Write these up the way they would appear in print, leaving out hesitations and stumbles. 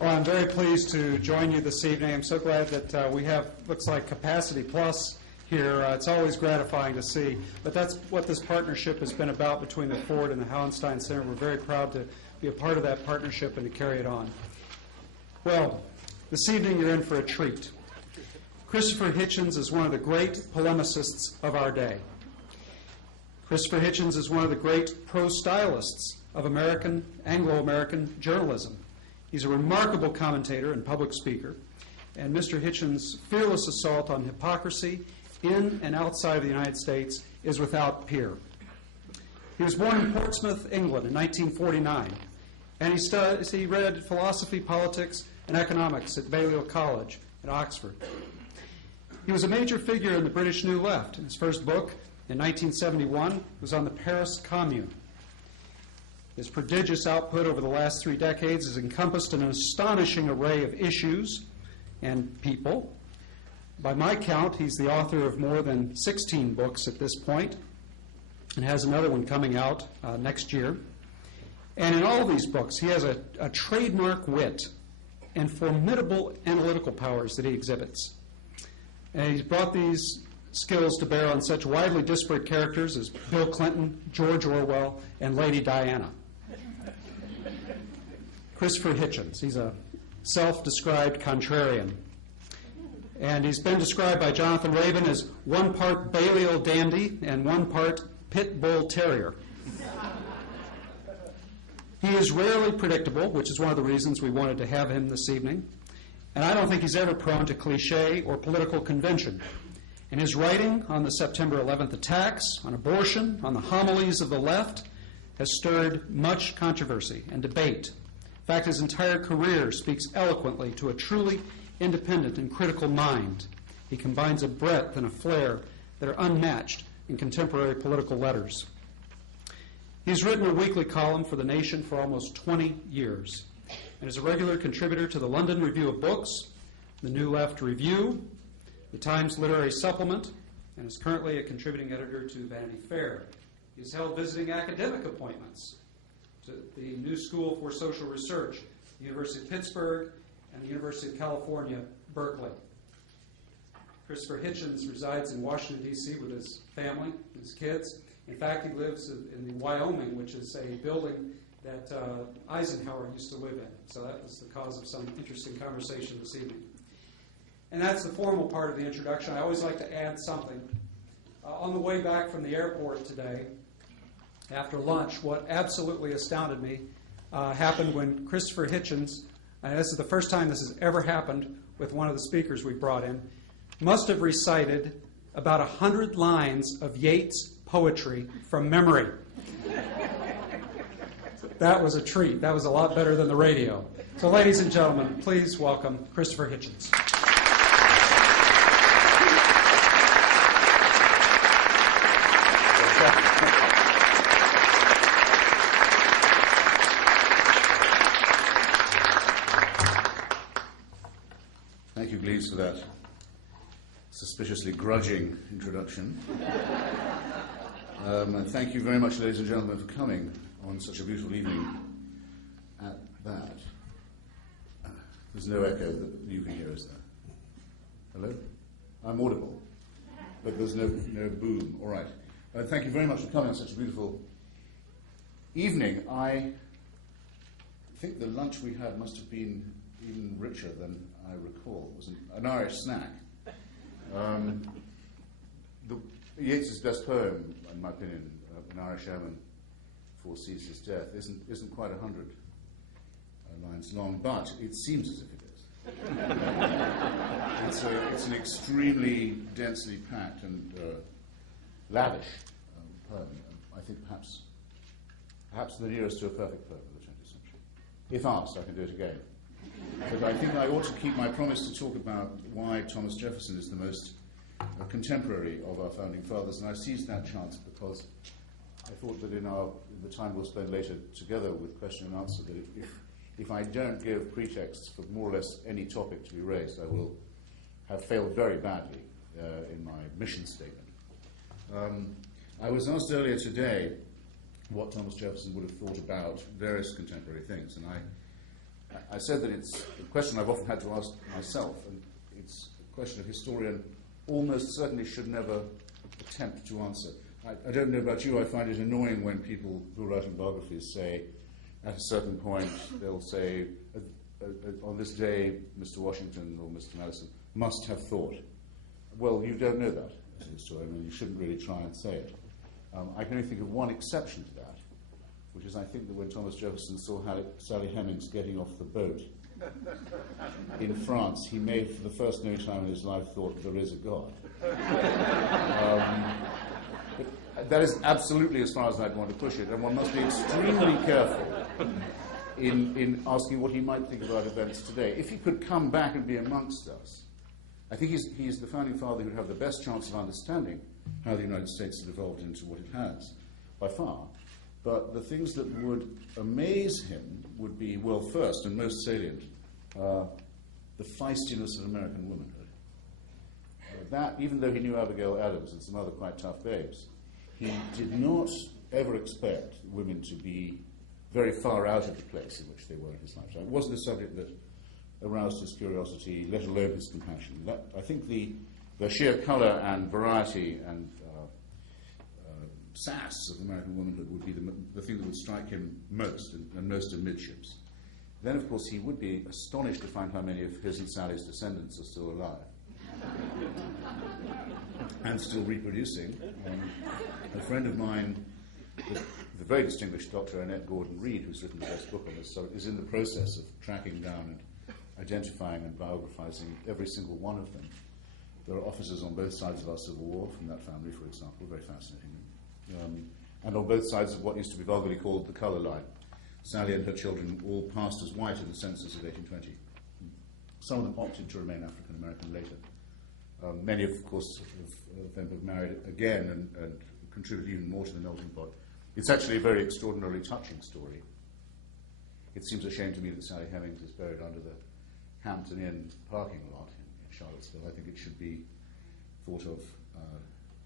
Well, I'm very pleased to join you this evening. I'm so glad that we have, looks like, Capacity Plus here. It's always gratifying to see. But that's what this partnership has been about between the Ford and the Hallenstein Center. We're very proud to be a part of that partnership and to carry it on. Well, this evening you're in for a treat. Christopher Hitchens is one of the great polemicists of our day. Christopher Hitchens is one of the great pro-stylists of Anglo-American journalism. He's a remarkable commentator and public speaker, and Mr. Hitchens' fearless assault on hypocrisy in and outside of the United States is without peer. He was born in Portsmouth, England in 1949, and he read philosophy, politics, and economics at Balliol College at Oxford. He was a major figure in the British New Left. His first book in 1971 was on the Paris Commune. His prodigious output over the last 3 decades has encompassed an astonishing array of issues and people. By my count, he's the author of more than 16 books at this point and has another one coming out next year. And in all of these books, he has a trademark wit and formidable analytical powers that he exhibits. And he's brought these skills to bear on such widely disparate characters as Bill Clinton, George Orwell, and Lady Diana. Christopher Hitchens, he's a self-described contrarian. And he's been described by Jonathan Raven as 1 part Balliol dandy and 1 part pit bull terrier. He is rarely predictable, which is one of the reasons we wanted to have him this evening. And I don't think he's ever prone to cliche or political convention. And his writing on the September 11th attacks, on abortion, on the homilies of the left, has stirred much controversy and debate. In fact, his entire career speaks eloquently to a truly independent and critical mind. He combines a breadth and a flair that are unmatched in contemporary political letters. He's written a weekly column for The Nation for almost 20 years and is a regular contributor to the London Review of Books, the New Left Review, the Times Literary Supplement, and is currently a contributing editor to Vanity Fair. He's held visiting academic appointments to the New School for Social Research, the University of Pittsburgh, and the University of California, Berkeley. Christopher Hitchens resides in Washington, D.C. with his family, his kids. In fact, he lives in Wyoming, which is a building that Eisenhower used to live in. So that was the cause of some interesting conversation this evening. And that's the formal part of the introduction. I always like to add something. On the way back from the airport today, after lunch, what absolutely astounded me happened when Christopher Hitchens, and this is the first time this has ever happened with one of the speakers we brought in, must have recited about 100 lines of Yeats poetry from memory. That was a treat. That was a lot better than the radio. So, ladies and gentlemen, please welcome Christopher Hitchens. Thank you, Glees, for that suspiciously grudging introduction. And thank you very much, ladies and gentlemen, for coming on such a beautiful evening at that. There's no echo that you can hear, is there? Hello? I'm audible, but there's no boom. All right. Thank you very much for coming on such a beautiful evening. I think the lunch we had must have been even richer than I recall. It was an Irish snack. Yeats's best poem, in my opinion, An Irish Omen, foresees his death, isn't quite 100 lines long, but it seems as if it is. It's an extremely densely packed and lavish poem. I think perhaps the nearest to a perfect poem of the 20th century. If asked, I can do it again. But I think I ought to keep my promise to talk about why Thomas Jefferson is the most contemporary of our founding fathers, and I seized that chance because I thought that in the time we'll spend later together with question and answer, that if I don't give pretexts for more or less any topic to be raised, I will have failed very badly in my mission statement. I was asked earlier today what Thomas Jefferson would have thought about various contemporary things, and I said that it's a question I've often had to ask myself, and it's a question a historian almost certainly should never attempt to answer. I don't know about you, I find it annoying when people who are writing biographies say, at a certain point, they'll say, on this day, Mr. Washington or Mr. Madison must have thought. Well, you don't know that as a historian, and you shouldn't really try and say it. I can only think of one exception to that, which is I think that when Thomas Jefferson saw Sally Hemings getting off the boat in France, he may, for the first no time in his life, thought there is a God. That is absolutely as far as I'd want to push it, and one must be extremely careful in asking what he might think about events today. If he could come back and be amongst us, I think he's the founding father who would have the best chance of understanding how the United States has evolved into what it has, by far. But the things that would amaze him would be, well, first and most salient, the feistiness of American womanhood. That, even though he knew Abigail Adams and some other quite tough babes, he did not ever expect women to be very far out of the place in which they were in his lifetime. It wasn't a subject that aroused his curiosity, let alone his compassion. I think the sheer colour and variety and sass of American womanhood would be the thing that would strike him most, and most amidships. Then, of course, he would be astonished to find how many of his and Sally's descendants are still alive and still reproducing. A friend of mine, the very distinguished Dr. Annette Gordon-Reed, who's written the best book on this subject, is in the process of tracking down and identifying and biographizing every single one of them. There are officers on both sides of our Civil War from that family, for example, very fascinating. And on both sides of what used to be vulgarly called the colour line. Sally and her children all passed as white in the census of 1820. Some of them opted to remain African American later. Many, of course, of them have married again and contributed even more to the melting pot. It's actually a very extraordinarily touching story. It seems a shame to me that Sally Hemings is buried under the Hampton Inn parking lot in Charlottesville. I think it should be thought of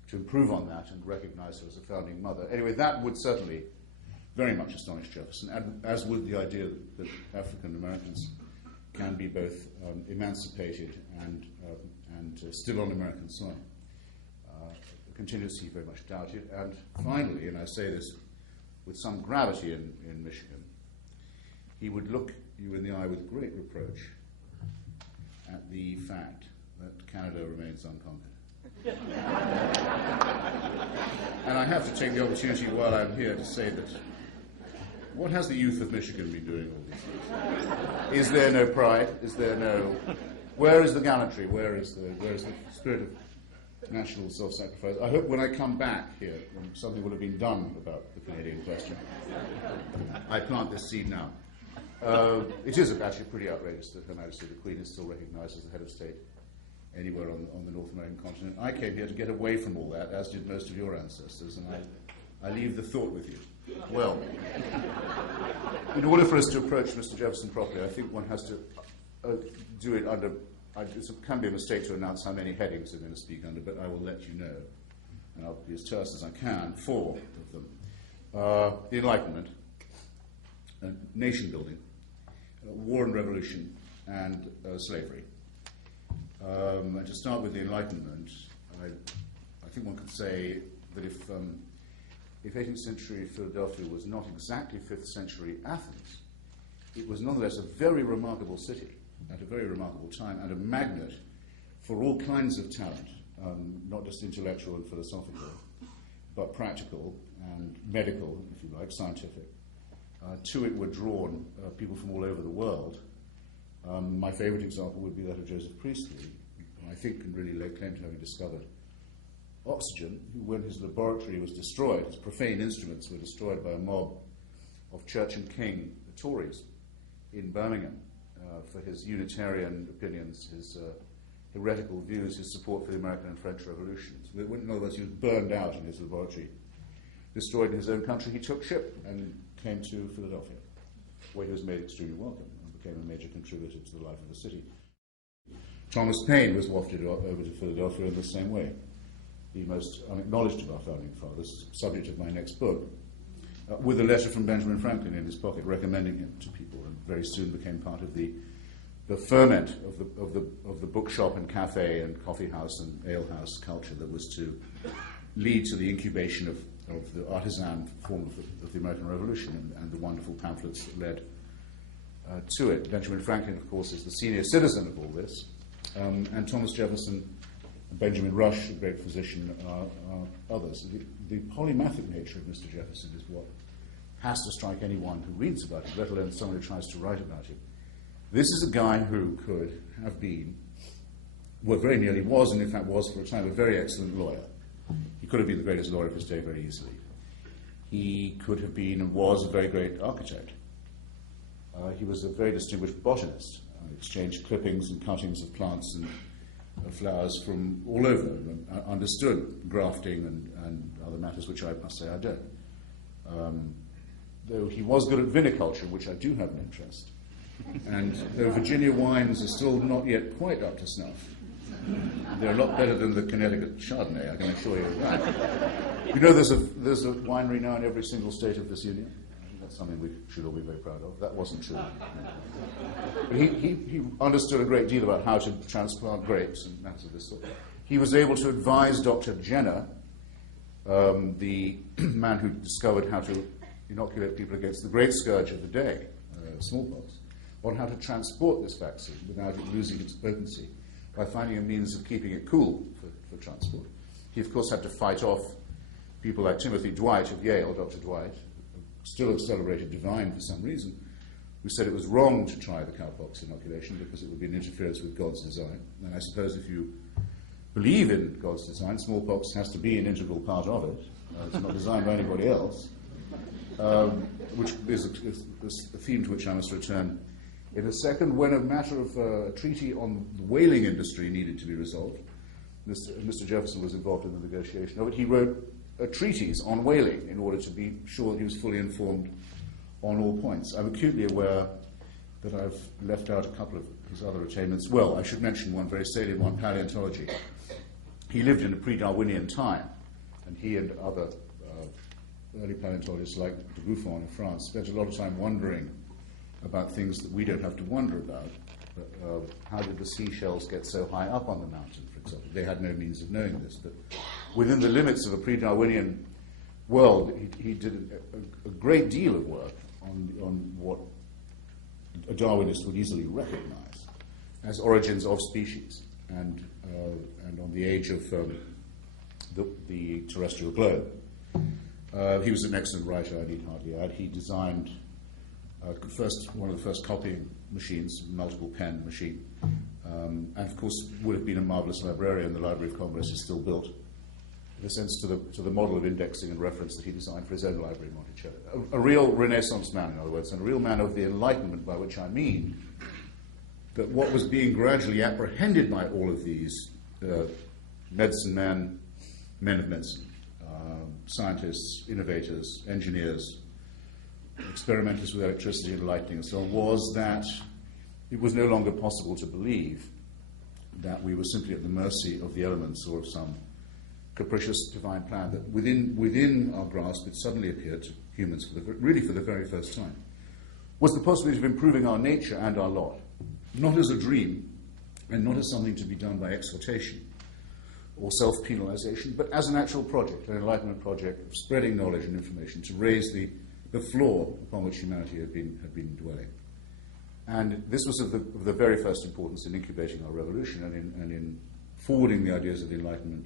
to improve on that and recognize her as a founding mother. Anyway, that would certainly very much astonish Jefferson, as would the idea that African Americans can be both emancipated and still on American soil. Continues to very much doubted. And finally, and I say this with some gravity in Michigan, he would look you in the eye with great reproach at the fact that Canada remains unconquered. And I have to take the opportunity while I'm here to say that what has the youth of Michigan been doing all these years? Is there no pride? Is there no... Where is the gallantry? Where is the spirit of national self-sacrifice? I hope when I come back here, something will have been done about the Canadian question. I plant this seed now. It is actually pretty outrageous that Her Majesty the Queen is still recognised as the head of state anywhere on the North American continent. I came here to get away from all that, as did most of your ancestors, and I leave the thought with you. Well, in order for us to approach Mr. Jefferson properly, I think one has to do it under... It can be a mistake to announce how many headings I'm going to speak under, but I will let you know, and I'll be as terse as I can. 4 of them. The Enlightenment, nation building, war and revolution, and slavery. And to start with the Enlightenment, I think one could say that if 18th century Philadelphia was not exactly 5th century Athens, it was nonetheless a very remarkable city at a very remarkable time and a magnet for all kinds of talent, not just intellectual and philosophical, but practical and medical, if you like, scientific. To it were drawn people from all over the world. My favourite example would be that of Joseph Priestley, who I think can really lay claim to having discovered oxygen, who, when his laboratory was destroyed, his profane instruments were destroyed by a mob of Church and King Tories in Birmingham for his Unitarian opinions, his heretical views, his support for the American and French revolutions. In other words, he was burned out in his laboratory, destroyed in his own country. He took ship and came to Philadelphia, where he was made extremely welcome and became a major contributor to the life of the city. Thomas Paine was wafted over to Philadelphia in the same way, the most unacknowledged of our founding fathers, subject of my next book. with a letter from Benjamin Franklin in his pocket recommending him to people, and very soon became part of the ferment of the bookshop and cafe and coffee house and ale house culture that was to lead to the incubation of the artisan form of the American Revolution and the wonderful pamphlets that led to it. Benjamin Franklin, of course, is the senior citizen of all this, and Thomas Jefferson and Benjamin Rush, a great physician, are others. The polymathic nature of Mr. Jefferson is what has to strike anyone who reads about it, let alone someone who tries to write about it. This is a guy who could have been, well, very nearly was, and in fact was for a time, a very excellent lawyer. He could have been the greatest lawyer of his day very easily. He could have been and was a very great architect. He was a very distinguished botanist, exchanged clippings and cuttings of plants and flowers from all over, and understood grafting and other matters, which I must say I don't. Though he was good at viniculture, which I do have an interest. And though Virginia wines are still not yet quite up to snuff, they're a lot better than the Connecticut Chardonnay, I can assure you of that. You know there's a winery now in every single state of this union? I think that's something we should all be very proud of. That wasn't true. But he understood a great deal about how to transplant grapes and matters of this sort. He was able to advise Dr. Jenner, the man who discovered how to inoculate people against the great scourge of the day, smallpox, on how to transport this vaccine without it losing its potency by finding a means of keeping it cool for transport. He, of course, had to fight off people like Timothy Dwight of Yale, Dr. Dwight, still a celebrated divine for some reason, who said it was wrong to try the cowpox inoculation because it would be an interference with God's design. And I suppose if you believe in God's design, smallpox has to be an integral part of it. It's not designed by anybody else, which is a theme to which I must return in a second. When a matter of a treaty on the whaling industry needed to be resolved, Mr. Jefferson was involved in the negotiation of it. He wrote a treatise on whaling in order to be sure that he was fully informed on all points. I'm acutely aware that I've left out a couple of his other attainments. Well, I should mention one very salient one, paleontology. He lived in a pre-Darwinian time, and he and other early paleontologists like de Buffon in France spent a lot of time wondering about things that we don't have to wonder about. How did the seashells get so high up on the mountain, for example? They had no means of knowing this, but within the limits of a pre-Darwinian world, he did a great deal of work on what a Darwinist would easily recognize as origins of species and on the age of the terrestrial globe. He was an excellent writer, I need hardly add. He designed one of the first copying machines, multiple pen machine, and of course would have been a marvelous librarian. The Library of Congress is still built, in a sense, to the model of indexing and reference that he designed for his own library in Monticello. A real Renaissance man, in other words, and a real man of the Enlightenment, by which I mean that what was being gradually apprehended by all of these medicine men of medicine, scientists, innovators, engineers, experimenters with electricity and lightning and so on, was that it was no longer possible to believe that we were simply at the mercy of the elements or of some capricious divine plan, that within our grasp it suddenly appeared to humans really for the very first time, was the possibility of improving our nature and our lot, not as a dream and not as something to be done by exhortation or self-penalization, but as an actual project, an Enlightenment project of spreading knowledge and information to raise the floor upon which humanity had been dwelling. And this was of the very first importance in incubating our revolution and in forwarding the ideas of the Enlightenment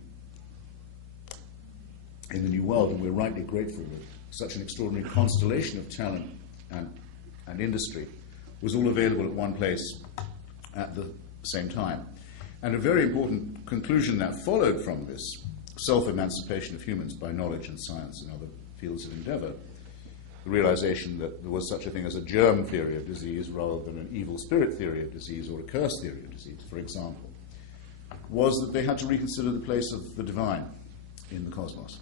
in the New World, and we're rightly grateful that such an extraordinary constellation of talent and industry was all available at one place at the same time. And a very important conclusion that followed from this self-emancipation of humans by knowledge and science and other fields of endeavor, the realization that there was such a thing as a germ theory of disease rather than an evil spirit theory of disease or a curse theory of disease, for example, was that they had to reconsider the place of the divine in the cosmos.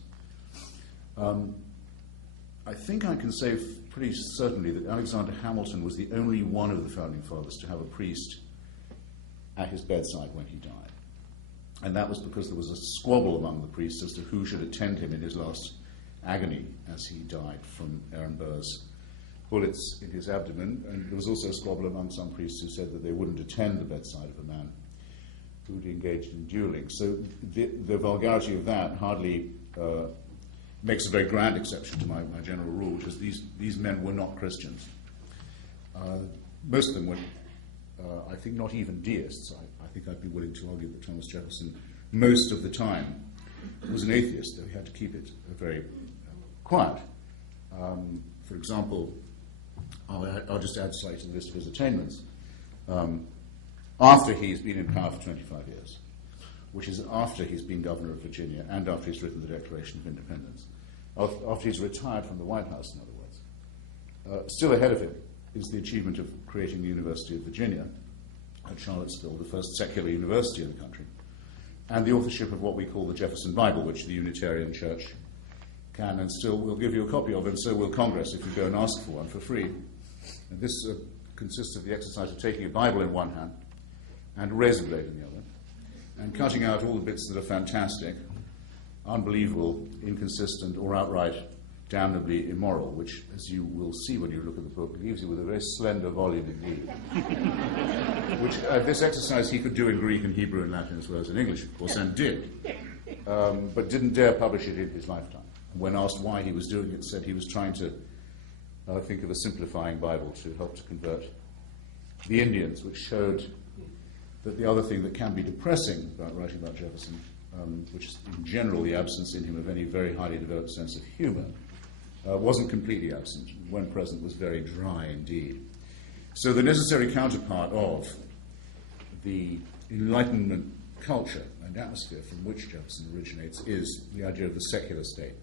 I think I can say pretty certainly that Alexander Hamilton was the only one of the founding fathers to have a priest at his bedside when he died. And that was because there was a squabble among the priests as to who should attend him in his last agony as he died from Aaron Burr's bullets in his abdomen. And there was also a squabble among some priests who said that they wouldn't attend the bedside of a man who'd engaged in dueling. So the vulgarity of that hardly makes a very grand exception to my general rule, because these men were not Christians. Most of them were, I think, not even deists. I think I'd be willing to argue that Thomas Jefferson, most of the time, was an atheist, though he had to keep it very quiet. For example, I'll just add slightly to the list of his attainments. After he's been in power for 25 years, which is after he's been governor of Virginia and after he's written the Declaration of Independence, after he's retired from the White House, in other words, still ahead of him is the achievement of creating the University of Virginia at Charlottesville, the first secular university in the country, and the authorship of what we call the Jefferson Bible, which the Unitarian Church can and still will give you a copy of, and so will Congress if you go and ask for one for free. And this consists of the exercise of taking a Bible in one hand and a razor blade in the other, and cutting out all the bits that are fantastic, unbelievable, inconsistent, or outright damnably immoral, which, as you will see when you look at the book, leaves you with a very slender volume indeed. Which this exercise he could do in Greek and Hebrew and Latin as well as in English, of course, and did, but didn't dare publish it in his lifetime. When asked why he was doing it, said he was trying to think of a simplifying Bible to help to convert the Indians, which showed that the other thing that can be depressing about writing about Jefferson, which is in general the absence in him of any very highly developed sense of humor, wasn't completely absent. When present, was very dry indeed. So the necessary counterpart of the Enlightenment culture and atmosphere from which Jefferson originates is the idea of the secular state,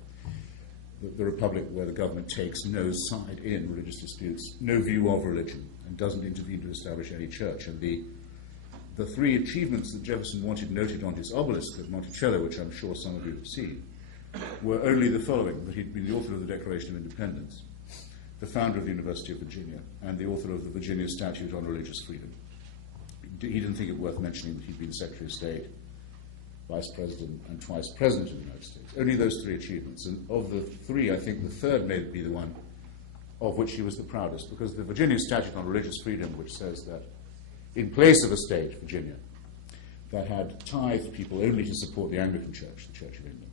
the republic where the government takes no side in religious disputes, no view of religion, and doesn't intervene to establish any church. And the three achievements that Jefferson wanted noted on his obelisk at Monticello, which I'm sure some of you have seen, were only the following: that he'd been the author of the Declaration of Independence, the founder of the University of Virginia, and the author of the Virginia Statute on Religious Freedom. He didn't think it worth mentioning that he'd been Secretary of State, Vice President, and twice President of the United States. Only those three achievements. And of the three, I think the third may be the one of which he was the proudest, because the Virginia Statute on Religious Freedom, which says that in place of a state, Virginia, that had tithed people only to support the Anglican Church, the Church of England,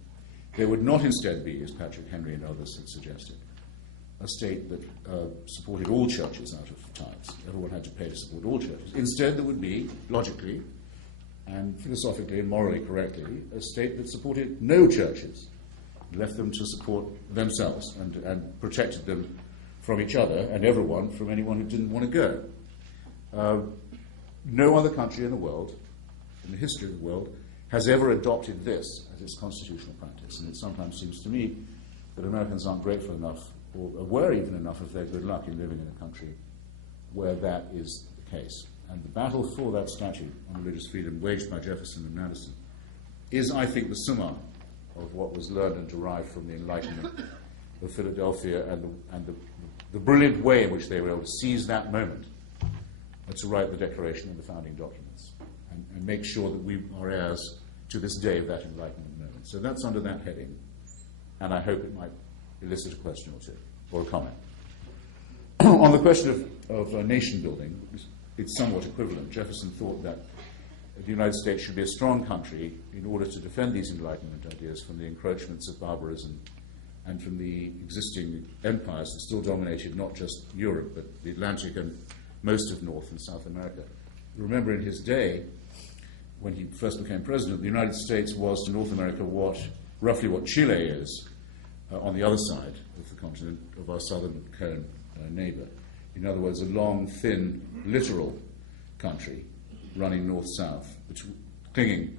there would not instead be, as Patrick Henry and others had suggested, a state that supported all churches out of tithes. Everyone had to pay to support all churches. Instead, there would be, logically and philosophically and morally correctly, a state that supported no churches, left them to support themselves and protected them from each other and everyone from anyone who didn't want to go. No other country in the world, in the history of the world, has ever adopted this as its constitutional practice. And it sometimes seems to me that Americans aren't grateful enough, or aware even enough of their good luck in living in a country where that is the case. And the battle for that statute on religious freedom waged by Jefferson and Madison is, I think, the summa of what was learned and derived from the Enlightenment of Philadelphia and the brilliant way in which they were able to seize that moment to write the Declaration and the founding documents and make sure that we are heirs to this day of that Enlightenment moment. So that's under that heading, and I hope it might elicit a question or two, or a comment. On the question of nation building, it's somewhat equivalent. Jefferson thought that the United States should be a strong country in order to defend these Enlightenment ideas from the encroachments of barbarism and from the existing empires that still dominated not just Europe, but the Atlantic and most of North and South America. Remember, in his day, when he first became president, the United States was to North America roughly what Chile is on the other side of the continent, of our southern cone neighbor. In other words, a long, thin, littoral country running north-south, clinging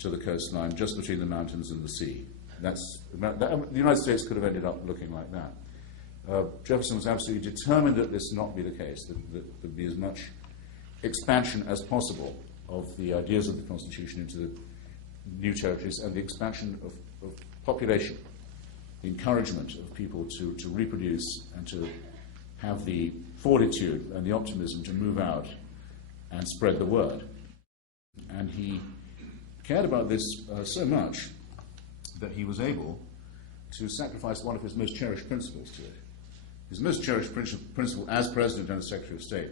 to the coastline just between the mountains and the sea. The United States could have ended up looking like that. Jefferson was absolutely determined that this not be the case, that there be as much expansion as possible of the ideas of the Constitution into the new territories and the expansion of population, the encouragement of people to reproduce and to have the fortitude and the optimism to move out and spread the word. And he cared about this so much that he was able to sacrifice one of his most cherished principles to it. His most cherished principle as President and as Secretary of State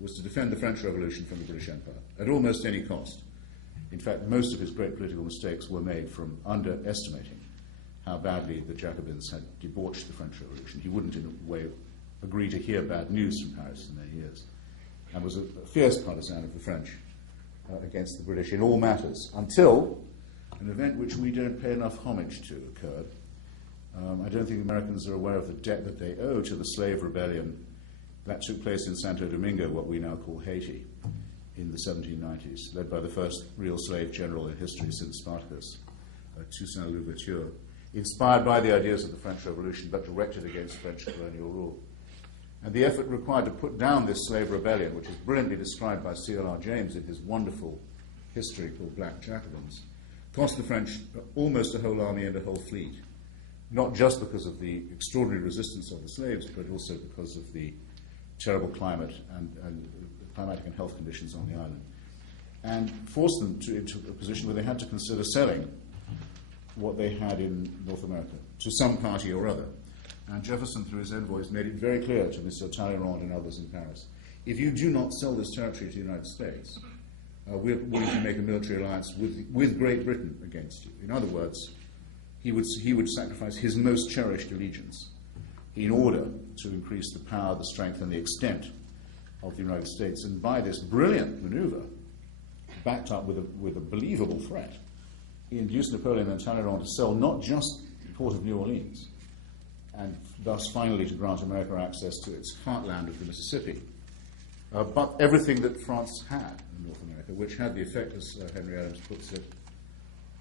was to defend the French Revolution from the British Empire at almost any cost. In fact, most of his great political mistakes were made from underestimating how badly the Jacobins had debauched the French Revolution. He wouldn't, in a way, agree to hear bad news from Paris in their years, and was a fierce partisan of the French against the British in all matters, until an event which we don't pay enough homage to occurred. I don't think Americans are aware of the debt that they owe to the slave rebellion that took place in Santo Domingo, what we now call Haiti, in the 1790s, led by the first real slave general in history since Spartacus, Toussaint Louverture, inspired by the ideas of the French Revolution but directed against French colonial rule. And the effort required to put down this slave rebellion, which is brilliantly described by C.L.R. James in his wonderful history called Black Jacobins, cost the French almost a whole army and a whole fleet, not just because of the extraordinary resistance of the slaves, but also because of the terrible climate and climatic and health conditions on the island, and forced them into a position where they had to consider selling what they had in North America to some party or other. And Jefferson, through his envoys, made it very clear to Mr. Talleyrand and others in Paris, if you do not sell this territory to the United States, we're willing to make a military alliance with Great Britain against you. In other words, he would sacrifice his most cherished allegiance in order to increase the power, the strength, and the extent of the United States. And by this brilliant maneuver, backed up with a believable threat, he induced Napoleon and Talleyrand to sell not just the port of New Orleans, and thus finally to grant America access to its heartland of the Mississippi, but everything that France had in North America, which had the effect, as Henry Adams puts it,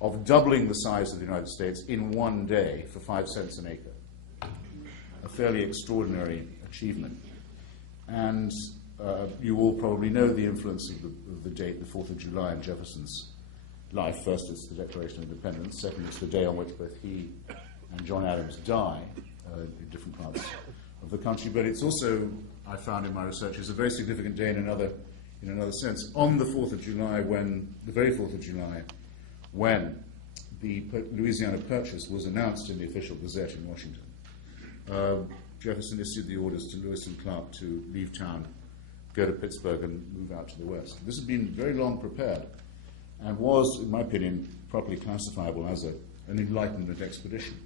of doubling the size of the United States in one day for 5 cents an acre. A fairly extraordinary achievement. And you all probably know the influence of the date, the 4th of July, in Jefferson's life. First, it's the Declaration of Independence. Second, it's the day on which both he and John Adams die in different parts of the country. But it's also, I found in my research, is a very significant day in another sense. On the 4th of July, the very 4th of July, when the Louisiana Purchase was announced in the official Gazette in Washington, Jefferson issued the orders to Lewis and Clark to leave town, go to Pittsburgh, and move out to the west. This had been very long prepared and was, in my opinion, properly classifiable as an Enlightenment expedition.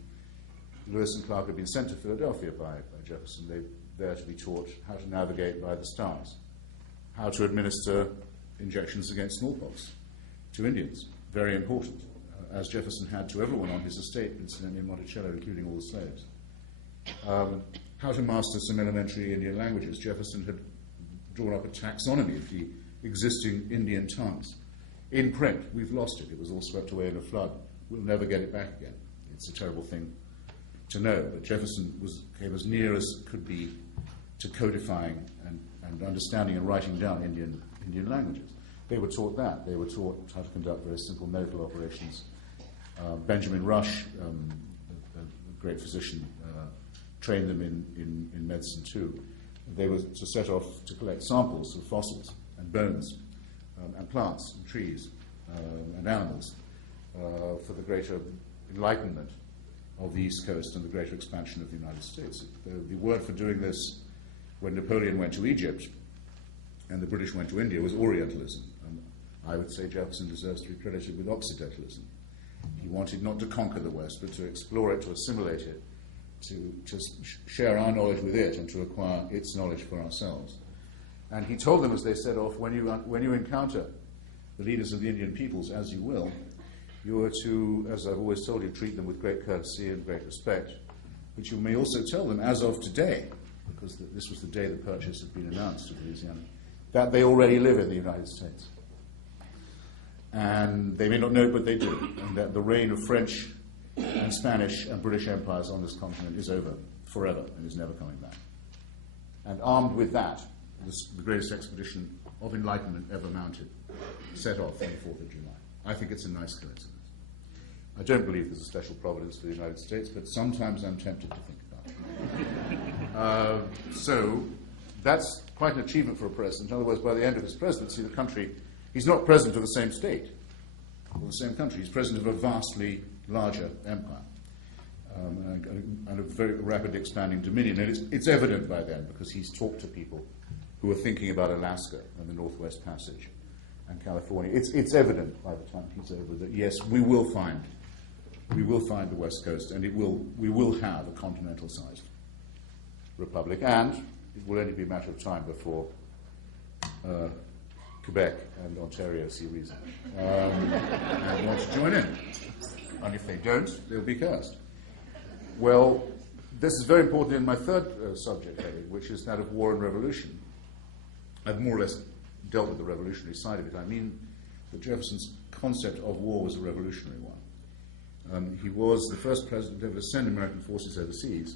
Lewis and Clark had been sent to Philadelphia by Jefferson. They were there to be taught how to navigate by the stars, how to administer injections against smallpox to Indians, very important, as Jefferson had to everyone on his estate, incidentally, in Monticello, including all the slaves. How to master some elementary Indian languages. Jefferson had drawn up a taxonomy of the existing Indian tongues. In print, we've lost it. It was all swept away in a flood. We'll never get it back again. It's a terrible thing to know, but Jefferson came as near as could be to codifying and understanding and writing down Indian languages. They were taught that. They were taught how to conduct very simple medical operations. Benjamin Rush, a great physician, trained them in medicine too. They were to set off to collect samples of fossils and bones and plants and trees and animals for the greater enlightenment of the East Coast and the greater expansion of the United States. The word for doing this when Napoleon went to Egypt and the British went to India was Orientalism. And I would say Jefferson deserves to be credited with Occidentalism. He wanted not to conquer the West, but to explore it, to assimilate it, to share our knowledge with it and to acquire its knowledge for ourselves. And he told them as they set off, when you encounter the leaders of the Indian peoples, as you will, you are to, as I've always told you, treat them with great courtesy and great respect. But you may also tell them, as of today, because this was the day the purchase had been announced of Louisiana, that they already live in the United States. And they may not know it, but they do. And that the reign of French and Spanish and British empires on this continent is over forever and is never coming back. And armed with that, the greatest expedition of enlightenment ever mounted set off on the 4th of July. I think it's a nice coincidence. I don't believe there's a special providence for the United States, but sometimes I'm tempted to think about it. So that's quite an achievement for a president. In other words, by the end of his presidency, the country, he's not president of the same state or the same country. He's president of a vastly larger empire. and a very rapidly expanding dominion. And it's evident by then, because he's talked to people who are thinking about Alaska and the Northwest Passage and California. It's evident by the time he's over that, yes, we will find the West Coast, and we will have a continental-sized republic, and it will only be a matter of time before Quebec and Ontario see reason and want to join in. And if they don't, they'll be cursed. Well, this is very important in my third subject heading, which is that of war and revolution. I've more or less dealt with the revolutionary side of it. I mean that Jefferson's concept of war was a revolutionary one. He was the first president ever to send American forces overseas,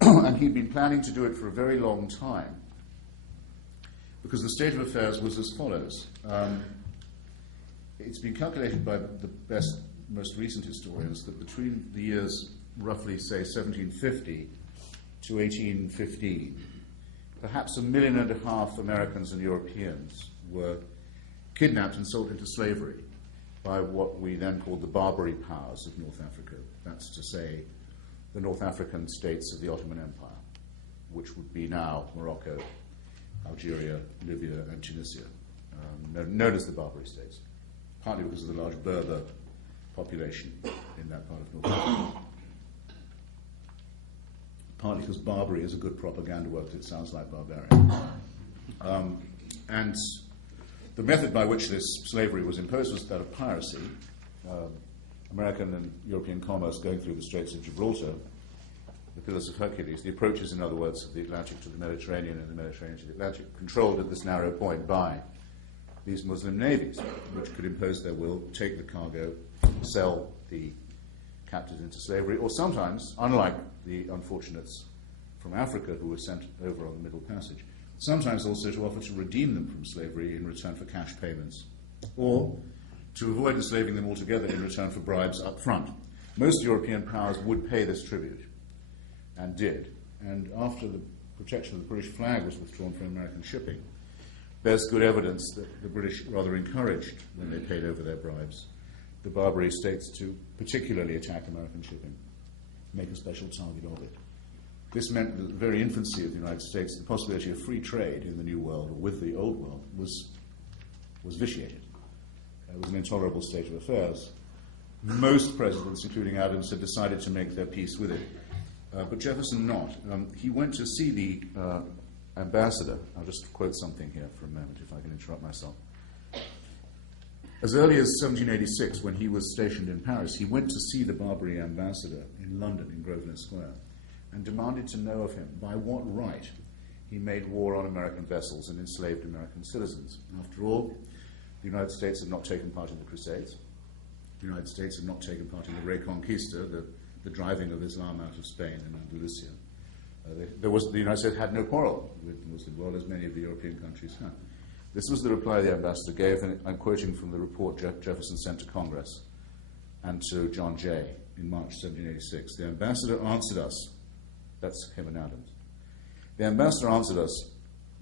and he'd been planning to do it for a very long time, because the state of affairs was as follows. It's been calculated by the most recent historians that between the years roughly, say, 1750 to 1815, perhaps 1.5 million Americans and Europeans were kidnapped and sold into slavery by what we then called the Barbary powers of North Africa. That's to say, the North African states of the Ottoman Empire, which would be now Morocco, Algeria, Libya, and Tunisia, known as the Barbary states, partly because of the large Berber population in that part of North Africa, partly because Barbary is a good propaganda word, it sounds like barbarian. And the method by which this slavery was imposed was that of piracy, American and European commerce going through the Straits of Gibraltar, the Pillars of Hercules, the approaches, in other words, of the Atlantic to the Mediterranean and the Mediterranean to the Atlantic, controlled at this narrow point by these Muslim navies, which could impose their will, take the cargo, sell the captives into slavery, or sometimes, unlike the unfortunates from Africa who were sent over on the Middle Passage, sometimes also to offer to redeem them from slavery in return for cash payments, or to avoid enslaving them altogether in return for bribes up front. Most European powers would pay this tribute, and did. And after the protection of the British flag was withdrawn from American shipping, there's good evidence that the British rather encouraged, when they paid over their bribes, the Barbary states to particularly attack American shipping, make a special target of it. This meant that the very infancy of the United States, the possibility of free trade in the New World, or with the Old World, was vitiated. It was an intolerable state of affairs. Most presidents, including Adams, had decided to make their peace with it. But Jefferson not. He went to see the ambassador. I'll just quote something here for a moment, if I can interrupt myself. As early as 1786, when he was stationed in Paris, he went to see the Barbary ambassador in London, in Grosvenor Square, and demanded to know of him by what right he made war on American vessels and enslaved American citizens. After all, the United States had not taken part in the Crusades. The United States had not taken part in the Reconquista, the driving of Islam out of Spain and Andalusia. The United States had no quarrel with the Muslim world, as many of the European countries had. This was the reply the ambassador gave, and I'm quoting from the report Jefferson sent to Congress and to John Jay in March 1786. The ambassador answered us, that's him and Adams, the ambassador answered us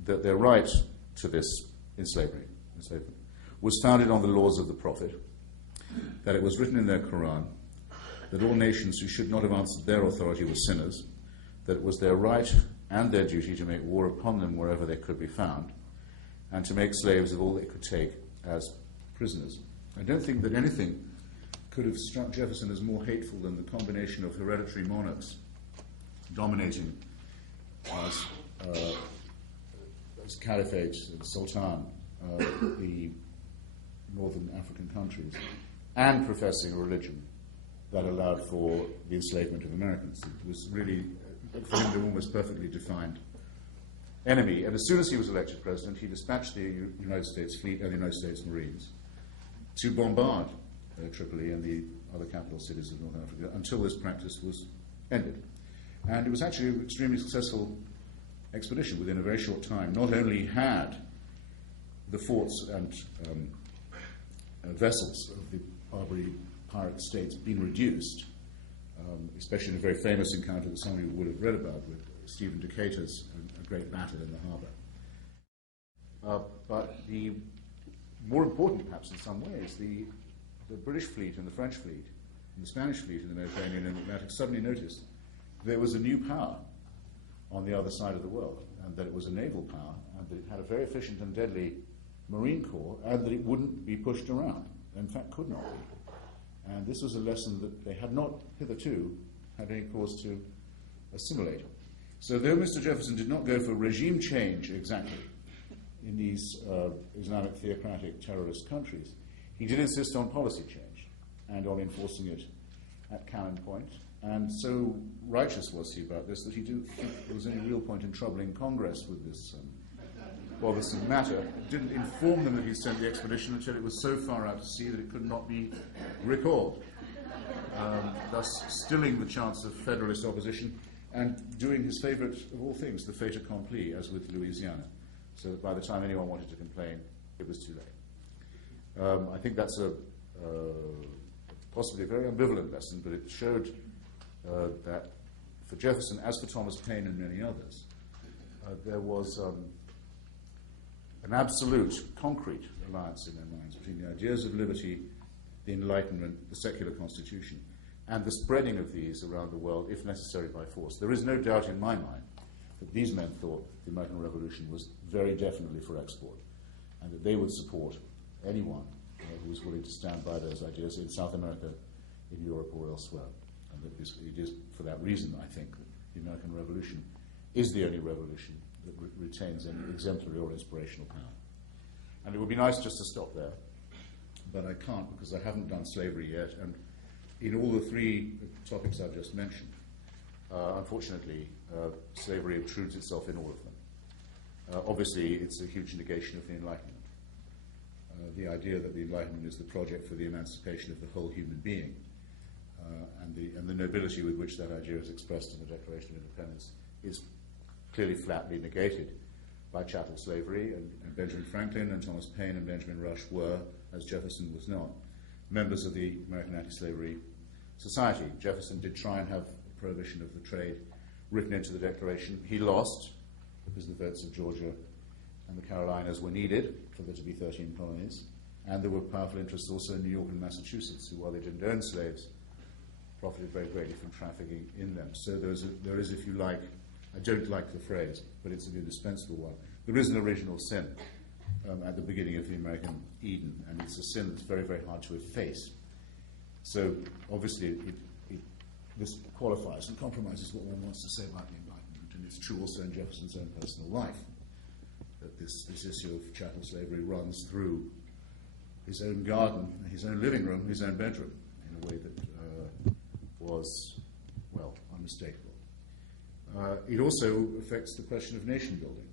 that their right to this enslavement was founded on the laws of the Prophet, that it was written in their Quran, that all nations who should not have answered their authority were sinners, that it was their right and their duty to make war upon them wherever they could be found, and to make slaves of all they could take as prisoners. I don't think that anything could have struck Jefferson as more hateful than the combination of hereditary monarchs dominating as caliphate, sultan, the northern African countries, and professing a religion that allowed for the enslavement of Americans. It was really, for him, an almost perfectly defined enemy. And as soon as he was elected president, he dispatched the United States fleet and the United States Marines to bombard Tripoli and the other capital cities of North Africa until this practice was ended. And it was actually an extremely successful expedition within a very short time. Not only had the forts and vessels of the Barbary pirate states been reduced, especially in a very famous encounter that some of you would have read about with Stephen Decatur's a great battle in the harbour. But the more important, perhaps in some ways, the British fleet and the French fleet in the Spanish fleet in the Mediterranean and Atlantic suddenly noticed there was a new power on the other side of the world, and that it was a naval power, and that it had a very efficient and deadly marine corps, and that it wouldn't be pushed around. In fact, could not be. And this was a lesson that they had not hitherto had any cause to assimilate. So though Mr. Jefferson did not go for regime change exactly in these Islamic theocratic terrorist countries, he did insist on policy change and on enforcing it at cannon point. And so righteous was he about this that he didn't think there was any real point in troubling Congress with this bothersome matter. Didn't inform them that he sent the expedition until it was so far out to sea that it could not be recalled, thus stilling the chance of Federalist opposition and doing his favourite of all things, the fait accompli, as with Louisiana, so that by the time anyone wanted to complain, it was too late. I think that's possibly a very ambivalent lesson, but it showed that for Jefferson, as for Thomas Paine and many others, there was an absolute, concrete alliance in their minds between the ideas of liberty, the Enlightenment, the secular constitution, and the spreading of these around the world, if necessary, by force. There is no doubt in my mind that these men thought the American Revolution was very definitely for export, and that they would support anyone who was willing to stand by those ideas in South America, in Europe, or elsewhere. And that it is for that reason, I think, that the American Revolution is the only revolution that retains any exemplary or inspirational power. And it would be nice just to stop there, but I can't because I haven't done slavery yet, and in all the three topics I've just mentioned, unfortunately, slavery obtrudes itself in all of them. Obviously, it's a huge negation of the Enlightenment. The idea that the Enlightenment is the project for the emancipation of the whole human being, and the nobility with which that idea is expressed in the Declaration of Independence is clearly flatly negated by chattel slavery, and Benjamin Franklin and Thomas Paine and Benjamin Rush were, as Jefferson was not, members of the American Anti-Slavery Society. Jefferson did try and have a prohibition of the trade written into the Declaration. He lost because the votes of Georgia and the Carolinas were needed for there to be 13 colonies, and there were powerful interests also in New York and Massachusetts who, while they didn't own slaves, profited very greatly from trafficking in them. So there is, if you like, I don't like the phrase, but it's an indispensable one, there is an original sin at the beginning of the American Eden, and it's a sin that's very, very hard to efface. So obviously this qualifies and compromises what one wants to say about the Enlightenment, and it's true also in Jefferson's own personal life, that this issue of chattel slavery runs through his own garden, his own living room, his own bedroom, in a way that was, well, unmistakable. It also affects the question of nation building,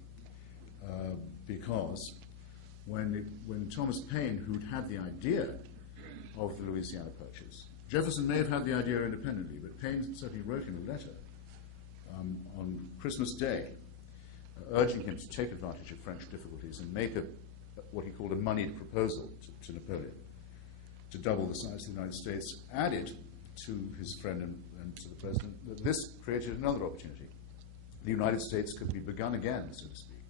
because when Thomas Paine, who'd had the idea of the Louisiana Purchase, Jefferson may have had the idea independently, but Paine certainly wrote him a letter on Christmas Day, urging him to take advantage of French difficulties and make what he called a moneyed proposal to Napoleon to double the size of the United States, added to his friend and to the president that this created another opportunity. The United States could be begun again, so to speak,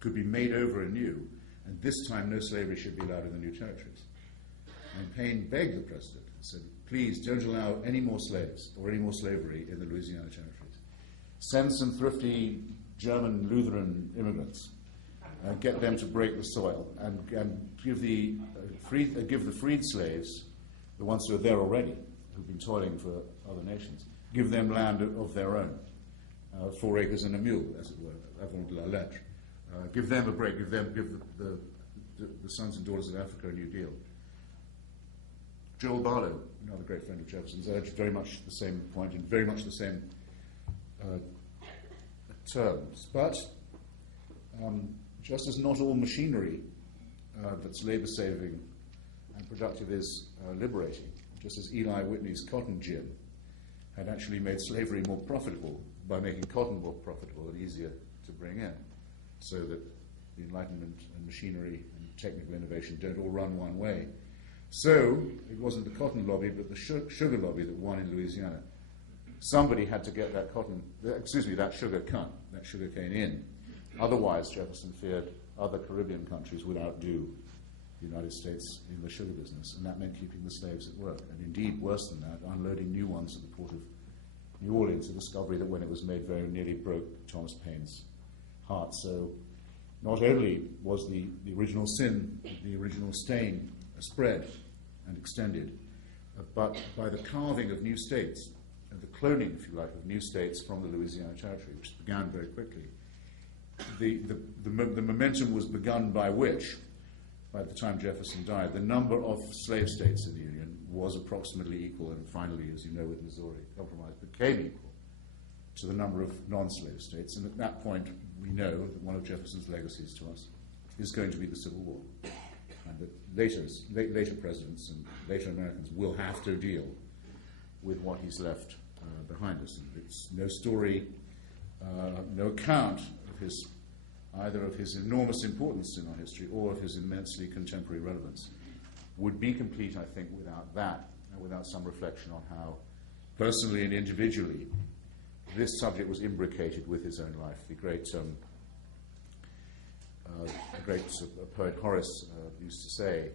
could be made over anew, and this time no slavery should be allowed in the new territories. And Paine begged the president and said, please don't allow any more slaves or any more slavery in the Louisiana territories. Send some thrifty German Lutheran immigrants, get them to break the soil, and give the freed slaves, the ones who are there already, who've been toiling for other nations, give them land of their own, 4 acres and a mule, as it were, avant la lettre. Give them a break, give the sons and daughters of Africa a new deal. Joel Barlow, another great friend of Jefferson's, urged very much the same point in very much the same terms. But just as not all machinery that's labor-saving and productive is liberating, just as Eli Whitney's cotton gin had actually made slavery more profitable by making cotton more profitable and easier to bring in, so that the Enlightenment and machinery and technical innovation don't all run one way. So it wasn't the cotton lobby, but the sugar lobby that won in Louisiana. Somebody had to get that sugar cane in. Otherwise, Jefferson feared other Caribbean countries would outdo the United States in the sugar business, and that meant keeping the slaves at work. And indeed, worse than that, unloading new ones at the port of New Orleans, a discovery that when it was made very nearly broke Thomas Paine's heart. So not only was the original sin, the original stain spread and extended, but by the carving of new states, and the cloning, if you like, of new states from the Louisiana Territory, which began very quickly, the momentum was begun by which, by the time Jefferson died, the number of slave states in the Union was approximately equal, and finally, as you know, with Missouri Compromise, became equal to the number of non-slave states. And at that point, we know that one of Jefferson's legacies to us is going to be the Civil War, and that later presidents and later Americans will have to deal with what he's left behind us. And it's no story, no account of his either of his enormous importance in our history or of his immensely contemporary relevance would be complete, I think, without that, and without some reflection on how, personally and individually, this subject was imbricated with his own life. The great poet Horace used to say,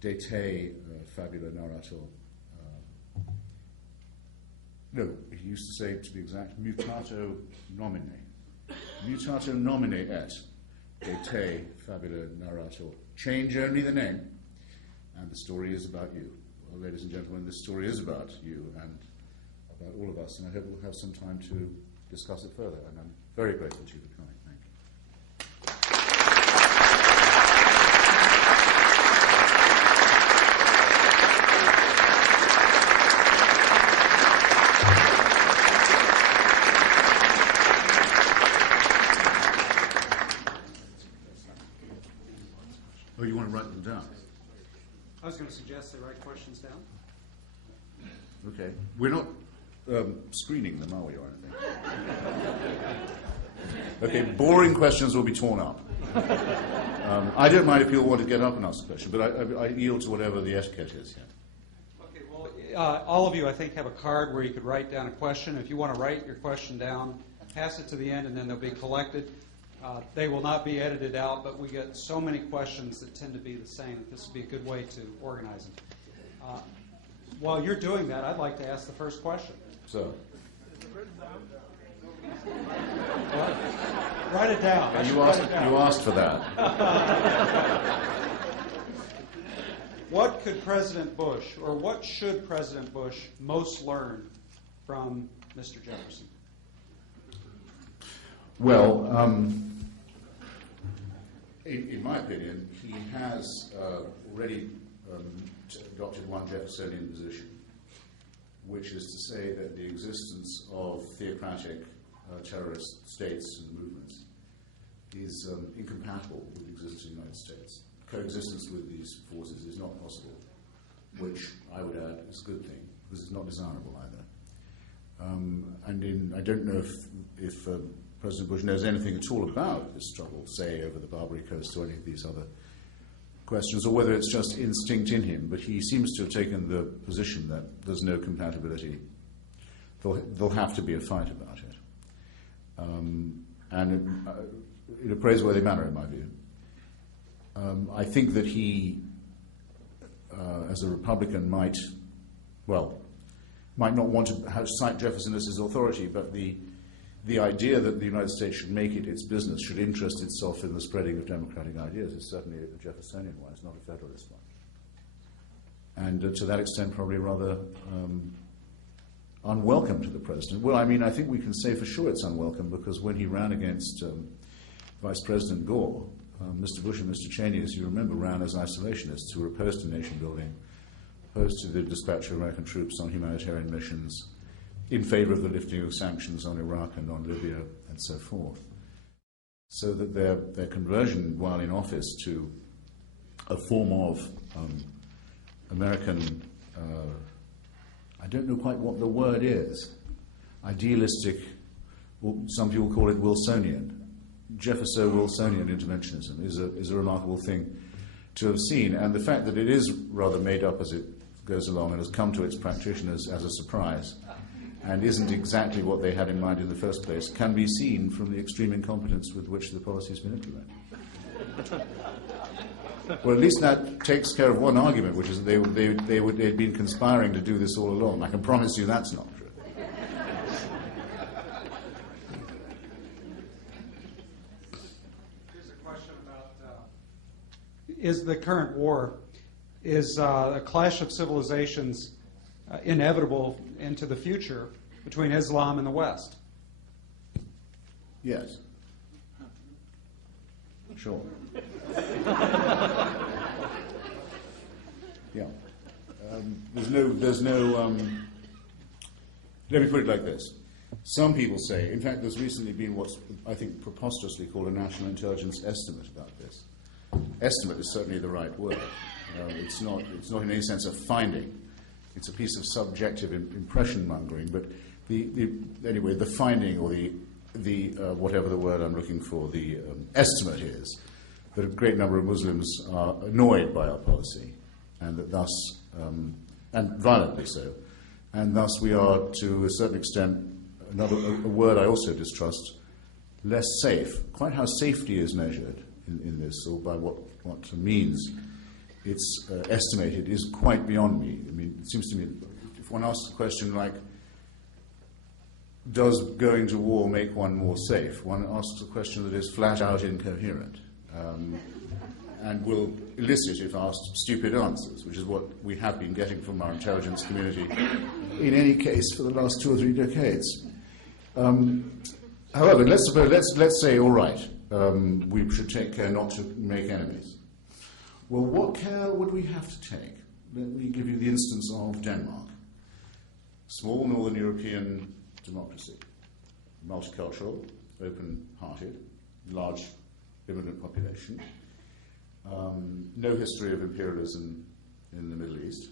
De te fabula narrator. No, he used to say, to be exact, mutato nomine. Mutato nomine et, de te fabula narrator. Change only the name, and the story is about you. Well, ladies and gentlemen, this story is about you and about all of us, and I hope we'll have some time to discuss it further, and I'm very grateful to you for coming. Thank you. Oh, you want to write them down? I was going to suggest they write questions down. Okay. We're not screening them, are we, or anything? Okay, boring questions will be torn up. I don't mind if people want to get up and ask a question, but I yield to whatever the etiquette is here. Okay, well, all of you, I think, have a card where you could write down a question. If you want to write your question down, pass it to the end, and then they'll be collected. They will not be edited out, but we get so many questions that tend to be the same that this would be a good way to organize them. While you're doing that, I'd like to ask the first question. So, write it down. You asked for that. What could President Bush, or what should President Bush most learn from Mr. Jefferson? Well, in my opinion, he has already adopted one Jeffersonian position, which is to say that the existence of theocratic terrorist states and movements is incompatible with the existence of the United States. Coexistence with these forces is not possible, which I would add is a good thing, because it's not desirable either. I don't know if President Bush knows anything at all about this struggle, say, over the Barbary Coast or any of these other questions, or whether it's just instinct in him, but he seems to have taken the position that there's no compatibility. There'll have to be a fight about it. And in a praiseworthy manner, in my view. I think that he, as a Republican, might not want to cite Jefferson as his authority, but the idea that the United States should make it its business, should interest itself in the spreading of democratic ideas, is certainly a Jeffersonian one, it's not a Federalist one. And to that extent, probably rather unwelcome to the president. Well, I mean, I think we can say for sure it's unwelcome, because when he ran against Vice President Gore, Mr. Bush and Mr. Cheney, as you remember, ran as isolationists who were opposed to nation building, opposed to the dispatch of American troops on humanitarian missions, in favor of the lifting of sanctions on Iraq and on Libya and so forth. So that their conversion while in office to a form of American, I don't know quite what the word is, idealistic, some people call it Wilsonian. Jefferso-Wilsonian interventionism is a remarkable thing to have seen, and the fact that it is rather made up as it goes along and has come to its practitioners as a surprise and isn't exactly what they had in mind in the first place can be seen from the extreme incompetence with which the policy has been implemented. Well, at least that takes care of one argument, which is that they'd been conspiring to do this all along. I can promise you that's not true. Here's a question about, is the current war, is a clash of civilizations inevitable into the future between Islam and the West? Yes. Sure. Yeah. There's no. Let me put it like this. Some people say, in fact, there's recently been what's, I think, preposterously called a national intelligence estimate about this. Estimate is certainly the right word. It's not in any sense a finding. It's a piece of subjective impression mongering. But anyway, the finding or the whatever the word I'm looking for, the estimate is that a great number of Muslims are annoyed by our policy, and that thus, and violently so, and thus we are, to a certain extent, a word I also distrust, less safe. Quite how safety is measured in this, or by what means it's estimated, is quite beyond me. I mean, it seems to me, if one asks a question like, does going to war make one more safe? One asks a question that is flat out incoherent and will elicit, if asked, stupid answers, which is what we have been getting from our intelligence community in any case for the last 2 or 3 decades. However, let's say, all right, we should take care not to make enemies. Well, what care would we have to take? Let me give you the instance of Denmark. Small northern European democracy, multicultural, open-hearted, large immigrant population, no history of imperialism in the Middle East,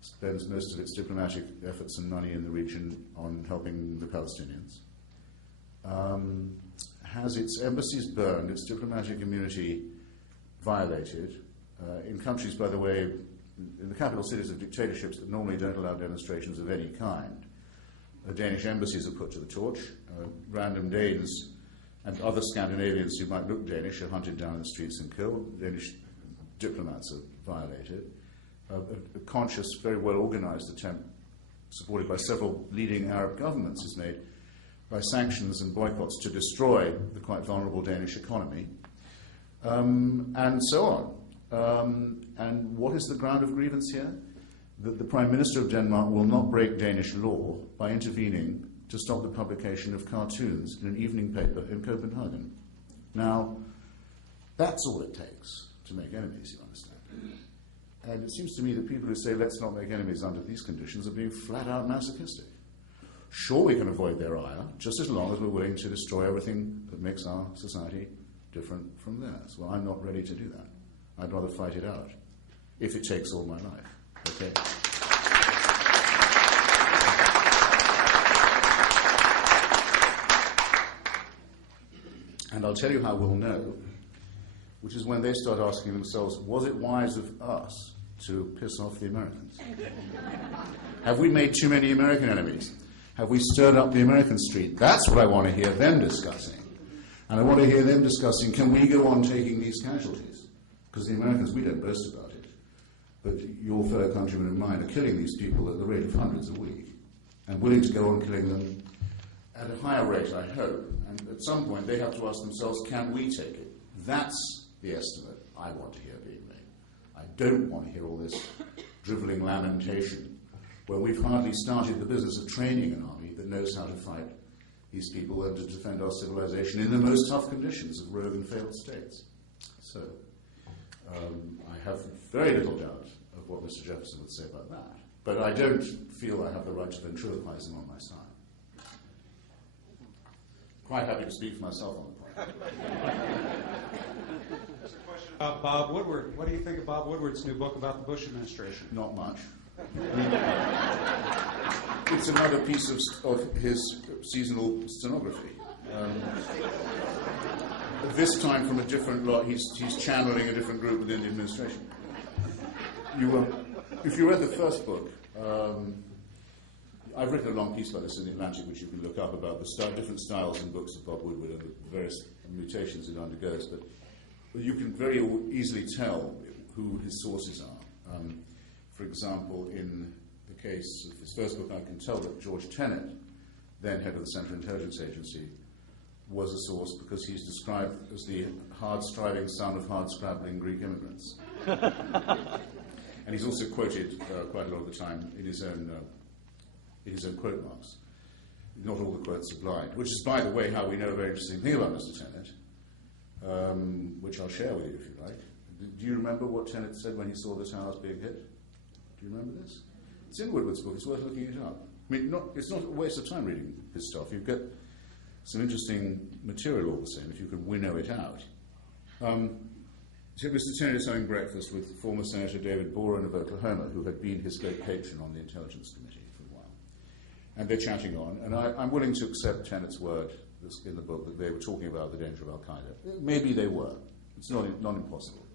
spends most of its diplomatic efforts and money in the region on helping the Palestinians, has its embassies burned, its diplomatic immunity violated, in countries, by the way, in the capital cities of dictatorships that normally don't allow demonstrations of any kind. Danish embassies are put to the torch. Random Danes and other Scandinavians who might look Danish are hunted down in the streets and killed. Danish diplomats are violated. A conscious, very well-organized attempt, supported by several leading Arab governments, is made by sanctions and boycotts to destroy the quite vulnerable Danish economy, and so on. And what is the ground of grievance here? That the Prime Minister of Denmark will not break Danish law by intervening to stop the publication of cartoons in an evening paper in Copenhagen. Now, that's all it takes to make enemies, you understand. And it seems to me that people who say let's not make enemies under these conditions are being flat out masochistic. Sure, we can avoid their ire, just as long as we're willing to destroy everything that makes our society different from theirs. Well, I'm not ready to do that. I'd rather fight it out, if it takes all my life. Okay? And I'll tell you how we'll know, which is when they start asking themselves, was it wise of us to piss off the Americans? Have we made too many American enemies? Have we stirred up the American street? That's what I want to hear them discussing. And I want to hear them discussing, can we go on taking these casualties? Because the Americans, we don't boast about it. But your fellow countrymen and mine are killing these people at the rate of hundreds a week, and willing to go on killing them at a higher rate, I hope. And at some point, they have to ask themselves, can we take it? That's the estimate I want to hear being made. I don't want to hear all this drivelling lamentation, where we've hardly started the business of training an army that knows how to fight these people and to defend our civilization in the most tough conditions of rogue and failed states. So, I have very little doubt of what Mr. Jefferson would say about that. But I don't feel I have the right to ventriloquize him on my side. Quite happy to speak for myself on the point. There's a question about Bob Woodward. What do you think of Bob Woodward's new book about the Bush administration? Not much. It's another piece of his seasonal stenography. This time from a different lot, he's channeling a different group within the administration. If you read the first book, I've written a long piece about this in the Atlantic, which you can look up, about the different styles and books of Bob Woodward and the various mutations it undergoes. But you can very easily tell who his sources are. For example, in the case of his first book, I can tell that George Tenet, then head of the Central Intelligence Agency, was a source because he's described as the hard-striving son of hard-scrabbling Greek immigrants. And he's also quoted quite a lot of the time in his own quote marks. Not all the quotes are blind, which is, by the way, how we know a very interesting thing about Mr. Tenet, which I'll share with you if you like. Do you remember what Tenet said when he saw the towers being hit? Do you remember this? It's in Woodward's book. It's worth looking it up. I mean, it's not a waste of time reading his stuff. You get some interesting material all the same if you can winnow it out. So Mr. Tenet is having breakfast with former Senator David Boren of Oklahoma, who had been his great patron on the Intelligence Committee for a while. And they're chatting on, and I'm willing to accept Tenet's word that's in the book that they were talking about the danger of Al-Qaeda. Maybe they were. It's not impossible.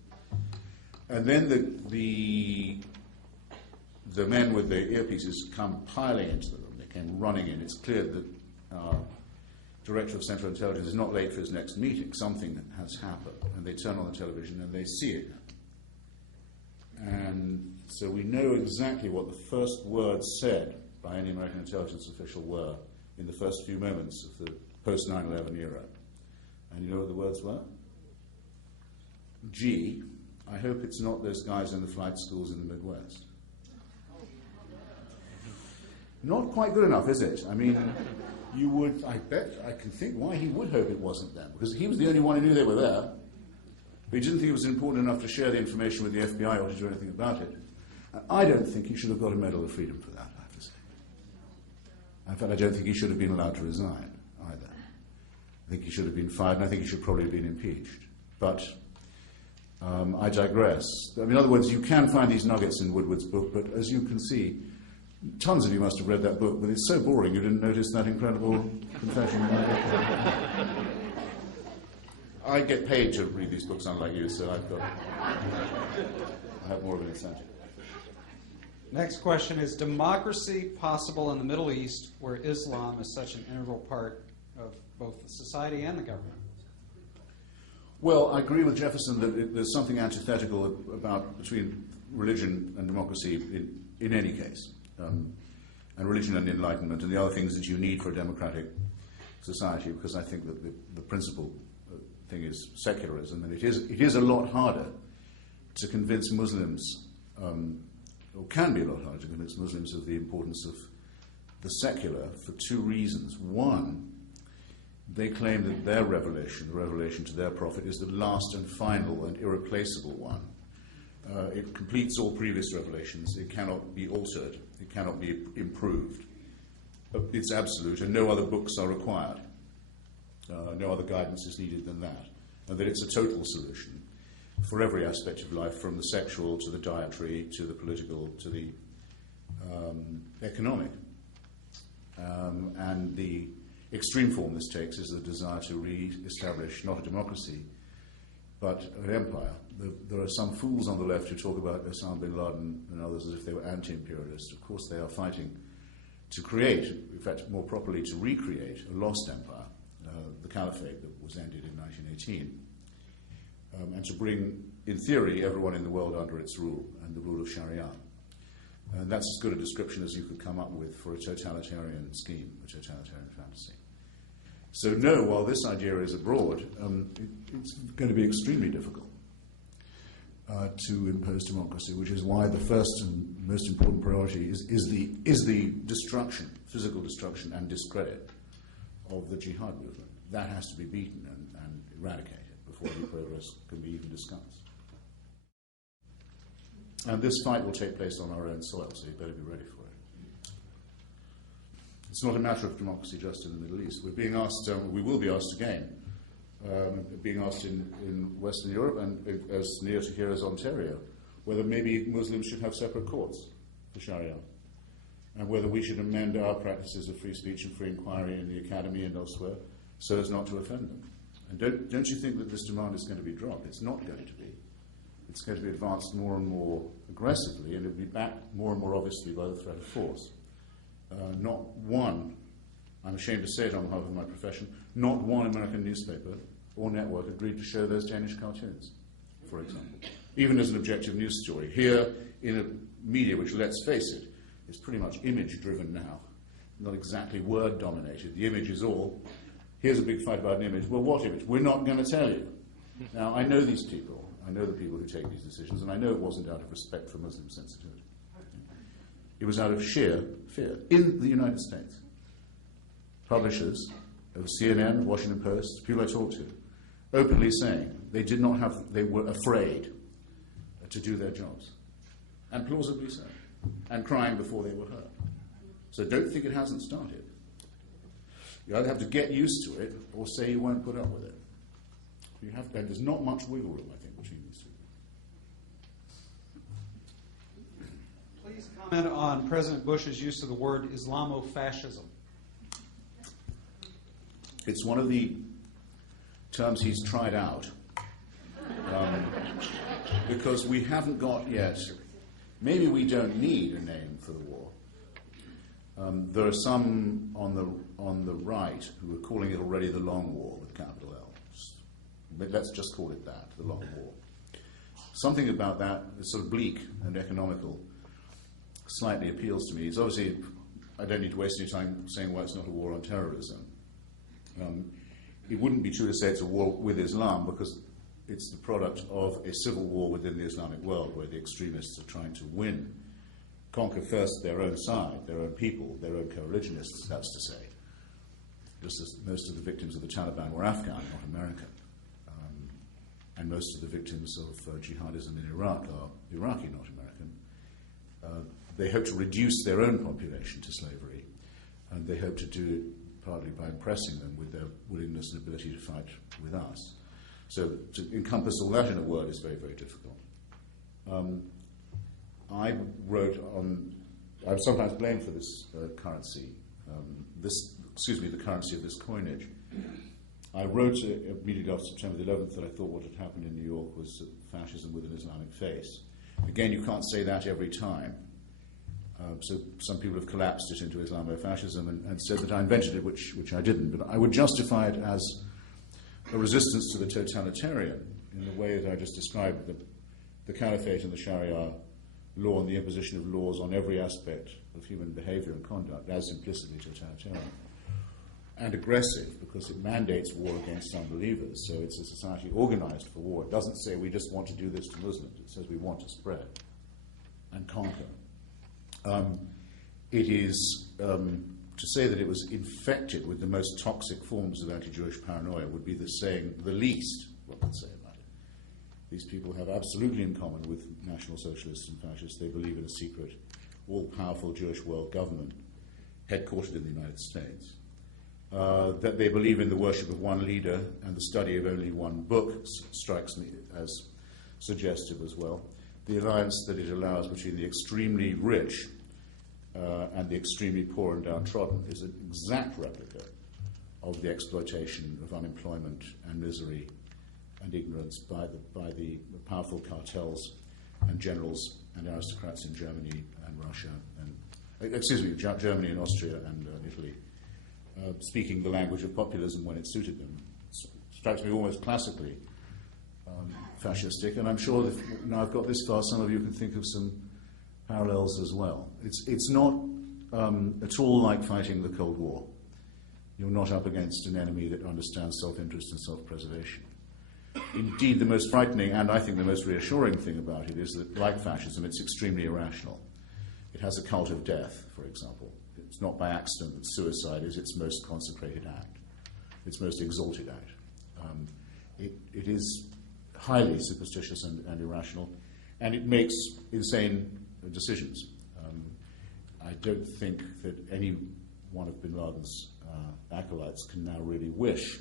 And then the men with the earpieces come piling into the room. They came running in. It's clear that our Director of Central Intelligence is not late for his next meeting. Something has happened. And they turn on the television and they see it happen. And so we know exactly what the first words said by any American intelligence official were in the first few moments of the post-9/11 era. And you know what the words were? Gee, I hope it's not those guys in the flight schools in the Midwest. Not quite good enough, is it? I mean, I bet I can think why he would hope it wasn't them, because he was the only one who knew they were there. But he didn't think it was important enough to share the information with the FBI or to do anything about it. I don't think he should have got a Medal of Freedom for that, I have to say. In fact, I don't think he should have been allowed to resign either. I think he should have been fired, and I think he should probably have been impeached. But I digress. I mean, in other words, you can find these nuggets in Woodward's book, but as you can see, tons of you must have read that book, but it's so boring you didn't notice that incredible confession. I get paid to read these books, unlike you, so I have more of an incentive. Next question is, democracy possible in the Middle East where Islam is such an integral part of both the society and the government? Well, I agree with Jefferson that there's something antithetical between religion and democracy in any case. And religion and enlightenment and the other things that you need for a democratic society, because I think that the principal thing is secularism, and it is a lot harder to convince Muslims, or can be a lot harder to convince Muslims of the importance of the secular for two reasons. One, they claim that their revelation, the revelation to their prophet, is the last and final and irreplaceable one. It completes all previous revelations. It cannot be altered. It cannot be improved. It's absolute, and no other books are required. No other guidance is needed than that. And that it's a total solution for every aspect of life, from the sexual to the dietary to the political to the economic. And the extreme form this takes is the desire to re-establish not a democracy, but an empire. There are some fools on the left who talk about Osama bin Laden and others as if they were anti-imperialists. Of course, they are fighting to create, in fact, more properly, to recreate a lost empire, the caliphate that was ended in 1918, and to bring, in theory, everyone in the world under its rule and the rule of Sharia. And that's as good a description as you could come up with for a totalitarian scheme, a totalitarian fantasy. So no, while this idea is abroad, it's going to be extremely difficult to impose democracy, which is why the first and most important priority is the destruction, physical destruction and discredit of the jihad movement. That has to be beaten and eradicated before any progress can be even discussed. And this fight will take place on our own soil, so you better be ready for it. It's not a matter of democracy just in the Middle East. We're being asked, we will be asked again, being asked in Western Europe and as near to here as Ontario, whether maybe Muslims should have separate courts for Sharia, and whether we should amend our practices of free speech and free inquiry in the academy and elsewhere so as not to offend them. And don't you think that this demand is going to be dropped? It's not going to be. It's going to be advanced more and more aggressively, and it will be backed more and more obviously by the threat of force. Not one, I'm ashamed to say it on behalf of my profession, not one American newspaper or network agreed to show those Danish cartoons, for example, even as an objective news story. Here, in a media which, let's face it, is pretty much image-driven now, not exactly word-dominated. The image is all, here's a big fight about an image. Well, what image? We're not going to tell you. Now, I know these people. I know the people who take these decisions, and I know it wasn't out of respect for Muslim sensitivity. It was out of sheer fear. In the United States, publishers of CNN, Washington Post, people I talked to, openly saying they were afraid to do their jobs, and plausibly so, and crying before they were heard. So don't think it hasn't started. You either have to get used to it or say you won't put up with it. There's not much wiggle room, I think, between these two. Please comment on President Bush's use of the word Islamofascism. It's one of the terms he's tried out, because we haven't got yet, maybe we don't need a name for the war. There are some on the right who are calling it already the Long War with capital L. But let's just call it that, the Long War. Something about that is sort of bleak and economical slightly appeals to me. It's obviously, I don't need to waste any time saying why it's not a war on terrorism. It wouldn't be true to say it's a war with Islam, because it's the product of a civil war within the Islamic world where the extremists are trying to conquer first their own side, their own people, their own co-religionists, that's to say. Just as most of the victims of the Taliban were Afghan, not American. And most of the victims of jihadism in Iraq are Iraqi, not American. They hope to reduce their own population to slavery, and they hope to do it partly by impressing them with their willingness and ability to fight with us. So to encompass all that in a word is very, very difficult. I wrote on, I'm sometimes blamed for this currency, the currency of this coinage. I wrote immediately after September the 11th that I thought what had happened in New York was fascism with an Islamic face. Again, you can't say that every time. So some people have collapsed it into Islamofascism and said that I invented it, which I didn't. But I would justify it as a resistance to the totalitarian in the way that I just described, the caliphate and the Sharia law and the imposition of laws on every aspect of human behavior and conduct as implicitly totalitarian. And aggressive, because it mandates war against unbelievers. So it's a society organized for war. It doesn't say we just want to do this to Muslims. It says we want to spread and conquer. It is to say that it was infected with the most toxic forms of anti-Jewish paranoia would be the least what they'd say about it. These people have absolutely in common with National Socialists and Fascists. They believe in a secret, all-powerful Jewish world government headquartered in the United States. That they believe in the worship of one leader and the study of only one book strikes me as suggestive as well. The alliance that it allows between the extremely rich and the extremely poor and downtrodden is an exact replica of the exploitation of unemployment and misery and ignorance by the powerful cartels and generals and aristocrats in Germany and Russia Germany and Austria and Italy. Speaking the language of populism when it suited them. It strikes me almost classically fascistic, and I'm sure that now I've got this far, some of you can think of some parallels as well. It's not at all like fighting the Cold War. You're not up against an enemy that understands self-interest and self-preservation. Indeed, the most frightening and I think the most reassuring thing about it is that, like fascism, it's extremely irrational. It has a cult of death, for example. It's not by accident that suicide is its most consecrated act, its most exalted act. It is highly superstitious and irrational, and it makes insane decisions. I don't think that any one of bin Laden's acolytes can now really wish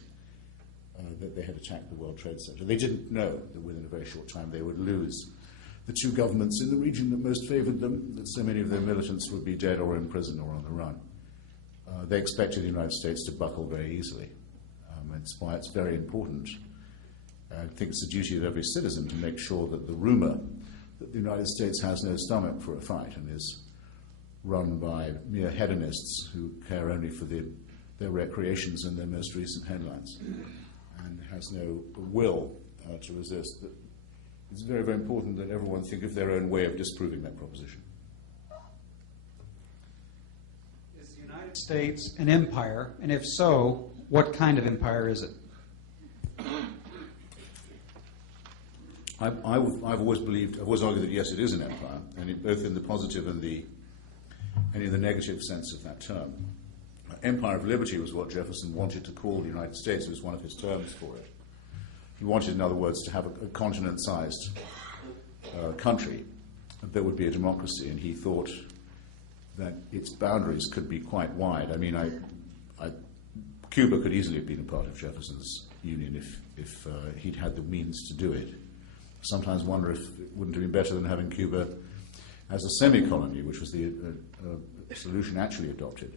that they had attacked the World Trade Center. They didn't know that within a very short time they would lose the two governments in the region that most favored them, that so many of their militants would be dead or in prison or on the run. They expected the United States to buckle very easily. It's why it's very important. I think it's the duty of every citizen to make sure that the rumor that the United States has no stomach for a fight and is run by mere hedonists who care only for their recreations and their most recent headlines. and has no will to resist, that it's very, very important that everyone think of their own way of disproving that proposition. Is the United States an empire? And if so, what kind of empire is it? I've always argued that yes, it is an empire, and both in the positive and in the negative sense of that term. Empire of liberty was what Jefferson wanted to call the United States. It was one of his terms for it. He wanted, in other words, to have a continent-sized country that would be a democracy, and he thought that its boundaries could be quite wide. I mean, Cuba could easily have been a part of Jefferson's union if he'd had the means to do it. Sometimes wonder if it wouldn't have been better than having Cuba as a semi-colony, which was the solution actually adopted.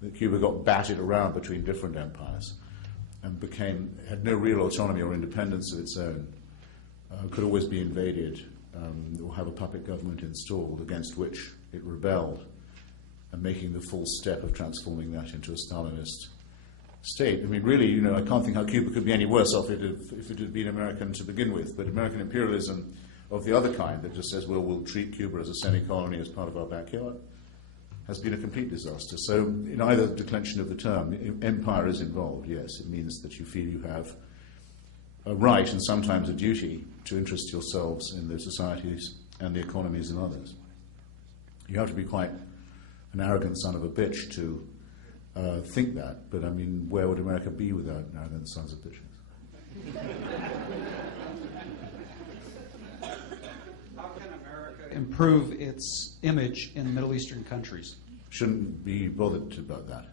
That Cuba got batted around between different empires and had no real autonomy or independence of its own, could always be invaded or have a puppet government installed against which it rebelled, and making the full step of transforming that into a Stalinist state. I mean, really, I can't think how Cuba could be any worse off if it had been American to begin with, but American imperialism of the other kind that just says, well, we'll treat Cuba as a semi-colony, as part of our backyard, has been a complete disaster. So in either declension of the term, empire is involved, yes. It means that you feel you have a right and sometimes a duty to interest yourselves in the societies and the economies of others. You have to be quite an arrogant son of a bitch to think that, but I mean, where would America be without arrogant sons of bitches? How can America improve its image in Middle Eastern countries? Shouldn't be bothered about that.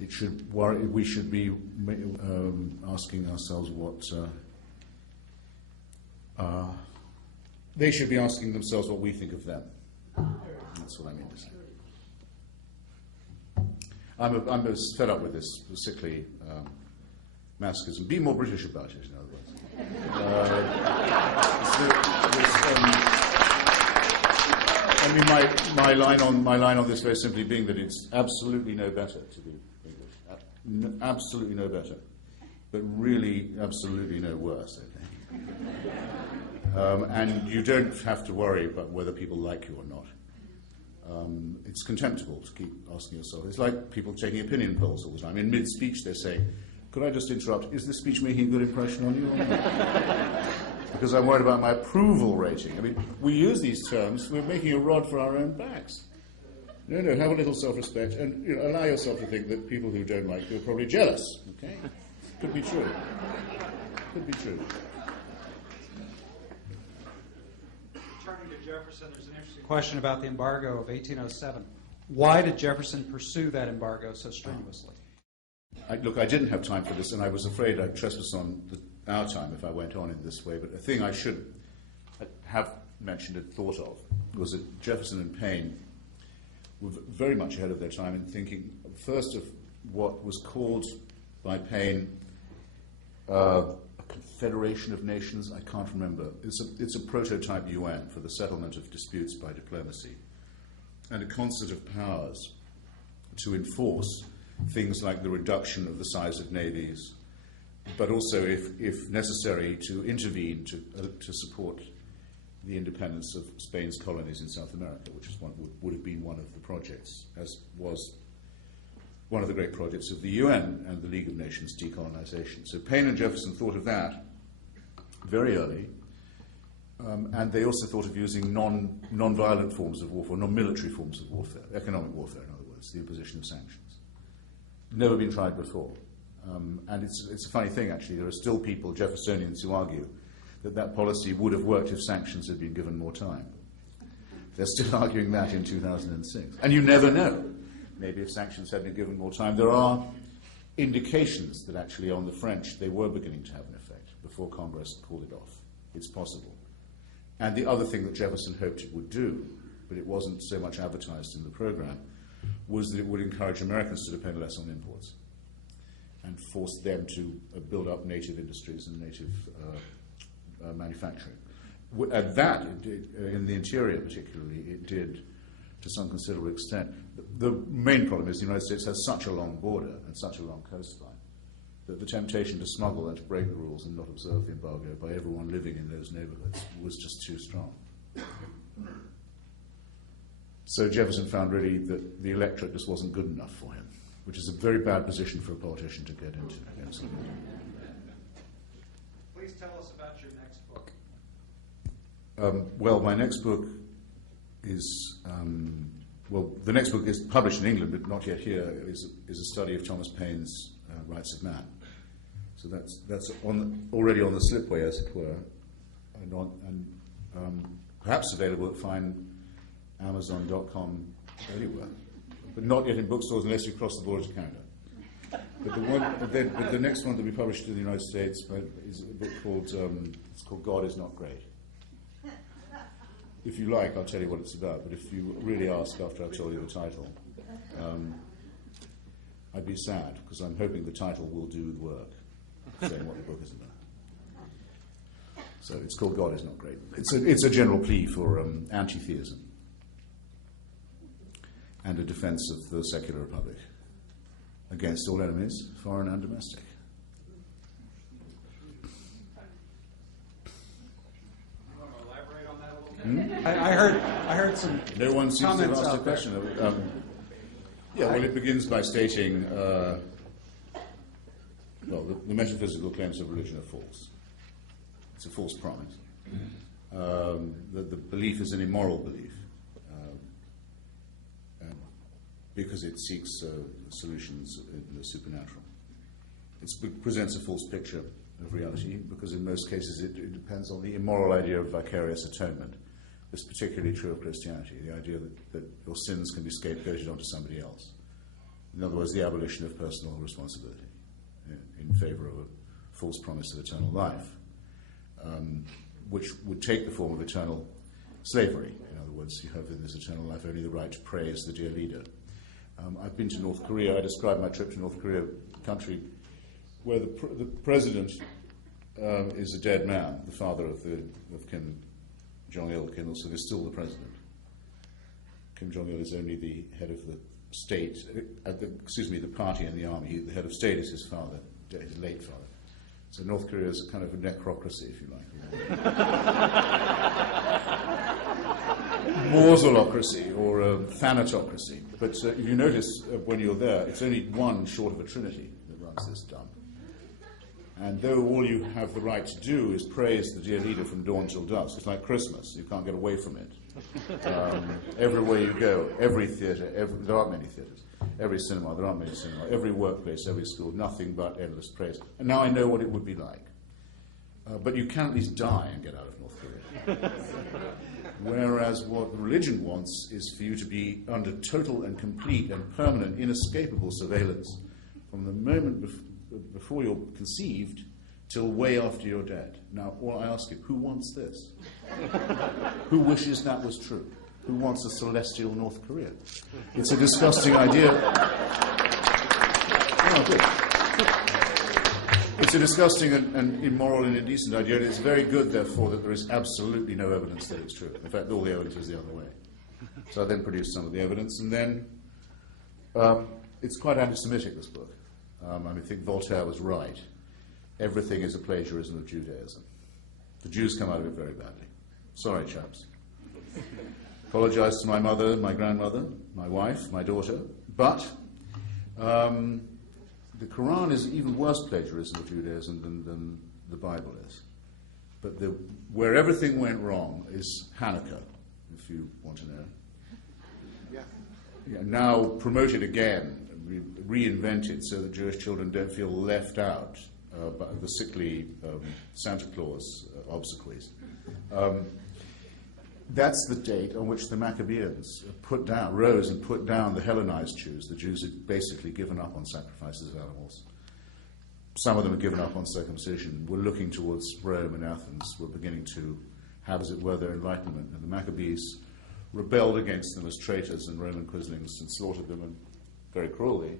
It should worry. We should be asking ourselves what they should be asking themselves what we think of them. That's what I mean to say. I'm fed up with this sickly masochism. Be more British about it, in other words. I mean, my line on this very simply being that it's absolutely no better to be English. Absolutely no better. But really absolutely no worse, I think. And you don't have to worry about whether people like you or not. It's contemptible to keep asking yourself. It's like people taking opinion polls all the time. In mid-speech they say, could I just interrupt, is this speech making a good impression on you or not? Because I'm worried about my approval rating. I mean, we use these terms, we're making a rod for our own backs. No, have a little self-respect and allow yourself to think that people who don't like you are probably jealous. Okay? Could be true. Could be true. Turning to Jefferson, there's an interesting question about the embargo of 1807. Why did Jefferson pursue that embargo so strenuously? Look, I didn't have time for this, and I was afraid I'd trespass on our time if I went on in this way, but a thing I should have mentioned and thought of was that Jefferson and Paine were very much ahead of their time in thinking, first, of what was called by Paine a confederation of nations. I can't remember. It's a prototype UN for the settlement of disputes by diplomacy, and a concert of powers to enforce things like the reduction of the size of navies, but also, if necessary, to intervene to support the independence of Spain's colonies in South America, which would have been one of the projects, as was one of the great projects of the UN and the League of Nations decolonization. So Paine and Jefferson thought of that very early, and they also thought of using non-violent forms of warfare, non-military forms of warfare, economic warfare, in other words, the imposition of sanctions. Never been tried before. And it's a funny thing, actually. There are still people, Jeffersonians, who argue that policy would have worked if sanctions had been given more time. They're still arguing that in 2006. And you never know. Maybe if sanctions had been given more time. There are indications that actually on the French they were beginning to have an effect before Congress called it off. It's possible. And the other thing that Jefferson hoped it would do, but it wasn't so much advertised in the program, was that it would encourage Americans to depend less on imports and force them to build up native industries and native manufacturing. At that, it did, in the interior particularly, it did to some considerable extent. The main problem is the United States has such a long border and such a long coastline that the temptation to smuggle and to break the rules and not observe the embargo by everyone living in those neighborhoods was just too strong. So Jefferson found really that the electorate just wasn't good enough for him, which is a very bad position for a politician to get into. Please tell us about your next book. Well, my next book is, the next book is published in England, but not yet here, is a study of Thomas Paine's Rights of Man. So that's already on the slipway, as it were, and perhaps available at fine Amazon.com anywhere, but not yet in bookstores unless you cross the border to Canada. But the next one that we published in the United States is a book called God Is Not Great. If you like, I'll tell you what it's about, but if you really ask after I've told you the title, I'd be sad, because I'm hoping the title will do the work, saying what the book is about. So it's called God Is Not Great. It's a general plea for anti-theism and a defense of the secular republic against all enemies, foreign and domestic. You want to elaborate on that a little bit? I heard some. No one seems to have comments asked a out there. question. Well, it begins by stating, the metaphysical claims of religion are false. It's a false promise. The belief is an immoral belief because it seeks solutions in the supernatural. It presents a false picture of reality because in most cases it depends on the immoral idea of vicarious atonement. It's particularly true of Christianity, the idea that your sins can be scapegoated onto somebody else. In other words, the abolition of personal responsibility in favor of a false promise of eternal life, which would take the form of eternal slavery. In other words, you have in this eternal life only the right to praise the dear leader. I've been to North Korea. I described my trip to North Korea, a country where the president is a dead man, the father of Kim Jong-il. Kim Il-sung is still the president. Kim Jong-il is only the head of the state, the party and the army. The head of state is his father, his late father. So North Korea is a kind of a necrocracy, if you like. Morsalocracy or thanatocracy. But if you notice when you're there, it's only one short of a trinity that runs this dump. And though all you have the right to do is praise the dear leader from dawn till dusk, it's like Christmas. You can't get away from it. Everywhere you go, every theatre, there aren't many theatres, every cinema, there aren't many cinemas, every workplace, every school, nothing but endless praise. And now I know what it would be like. But you can at least die and get out of North Korea. Whereas what religion wants is for you to be under total and complete and permanent, inescapable surveillance from the moment before you're conceived till way after you're dead. Now, all I ask you, who wants this? Who wishes that was true? Who wants a celestial North Korea? It's a disgusting idea. Oh, good. It's a disgusting and immoral and indecent idea, and it's very good, therefore, that there is absolutely no evidence that it's true. In fact, all the evidence is the other way. So I then produced some of the evidence, and then it's quite anti-Semitic, this book. I think Voltaire was right. Everything is a plagiarism of Judaism. The Jews come out of it very badly. Sorry, chaps. Apologise to my mother, my grandmother, my wife, my daughter, but the Quran is even worse plagiarism of Judaism than the Bible is. But where everything went wrong is Hanukkah, if you want to know. Yeah, now promoted again, reinvented so that Jewish children don't feel left out by the sickly Santa Claus obsequies. That's the date on which the Maccabeans rose and put down the Hellenized Jews. The Jews had basically given up on sacrifices of animals. Some of them had given up on circumcision, were looking towards Rome and Athens, were beginning to have, as it were, their Enlightenment. And the Maccabees rebelled against them as traitors and Roman quislings and slaughtered them, and very cruelly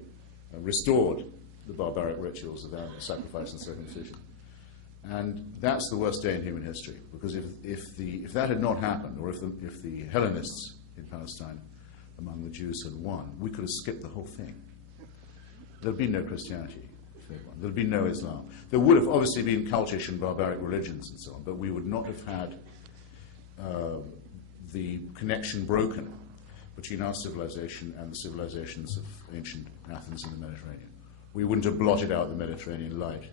restored the barbaric rituals of animal sacrifice and circumcision. And that's the worst day in human history, because if that had not happened, or if the Hellenists in Palestine among the Jews had won, we could have skipped the whole thing. There would be no Christianity third one. There'd be no Islam. There would have obviously been cultish and barbaric religions and so on, but we would not have had the connection broken between our civilization and the civilizations of ancient Athens and the Mediterranean. We wouldn't have blotted out the Mediterranean light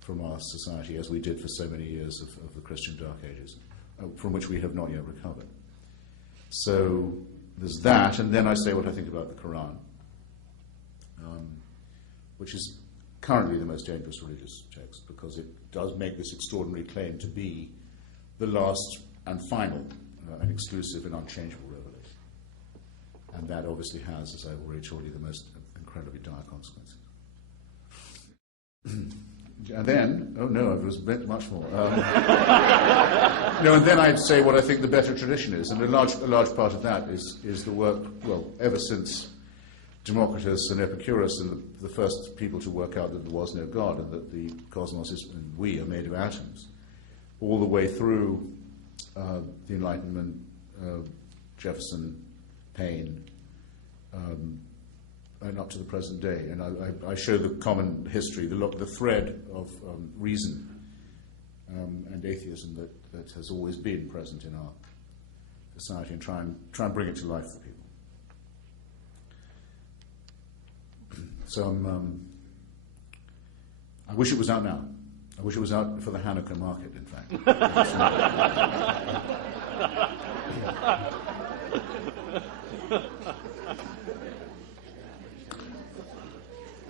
from our society as we did for so many years of the Christian Dark Ages, from which we have not yet recovered. So there's that, and then I say what I think about the Quran, which is currently the most dangerous religious text because it does make this extraordinary claim to be the last and final and exclusive and unchangeable revelation. And that obviously has, as I've already told you, the most incredibly dire consequences. And then, oh no, it was much more. No, and then I'd say what I think the better tradition is, and a large part of that is the work, well, ever since Democritus and Epicurus and the first people to work out that there was no God and that the cosmos is, and we are made of atoms, all the way through the Enlightenment, Jefferson, Paine, and up to the present day. And I show the common history, the thread of reason and atheism that has always been present in our society, and try and bring it to life for people. So I wish it was out now. I wish it was out for the Hanukkah market, in fact.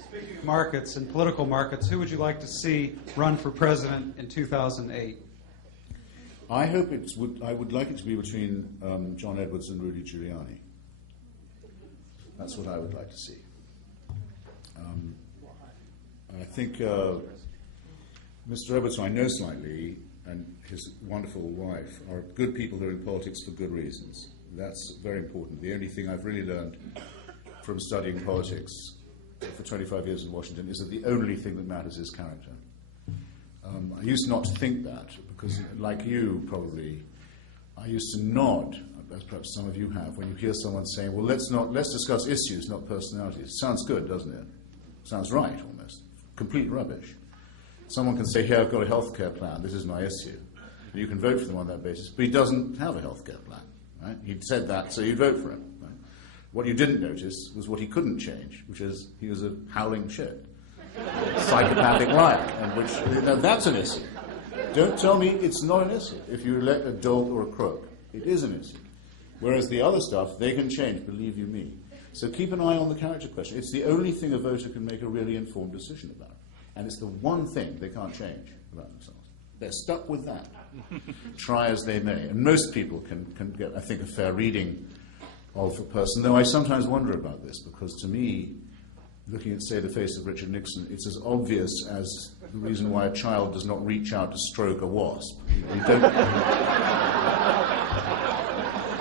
Speaking of markets and political markets, who would you like to see run for president in 2008? I would like it to be between John Edwards and Rudy Giuliani. That's what I would like to see. I think Mr. Edwards, who I know slightly, and his wonderful wife are good people who are in politics for good reasons. That's very important. The only thing I've really learned from studying politics for 25 years in Washington is that the only thing that matters is character. I used not to think that, because like you probably, I used to nod, as perhaps some of you have, when you hear someone saying, well, let's discuss issues, not personalities. Sounds good, doesn't it? Sounds right, almost. Complete rubbish. Someone can say, here, I've got a healthcare plan, this is my issue. And you can vote for them on that basis, but he doesn't have a healthcare plan. Right? He'd said that, so you'd vote for him. Right? What you didn't notice was what he couldn't change, which is he was a howling shit. Psychopathic liar. And now that's an issue. Don't tell me it's not an issue. If you elect a dolt or a crook, it is an issue. Whereas the other stuff, they can change, believe you me. So keep an eye on the character question. It's the only thing a voter can make a really informed decision about. And it's the one thing they can't change about themselves. They're stuck with that, try as they may. And most people can get, I think, a fair reading of a person, though I sometimes wonder about this, because to me, looking at, say, the face of Richard Nixon, it's as obvious as the reason why a child does not reach out to stroke a wasp.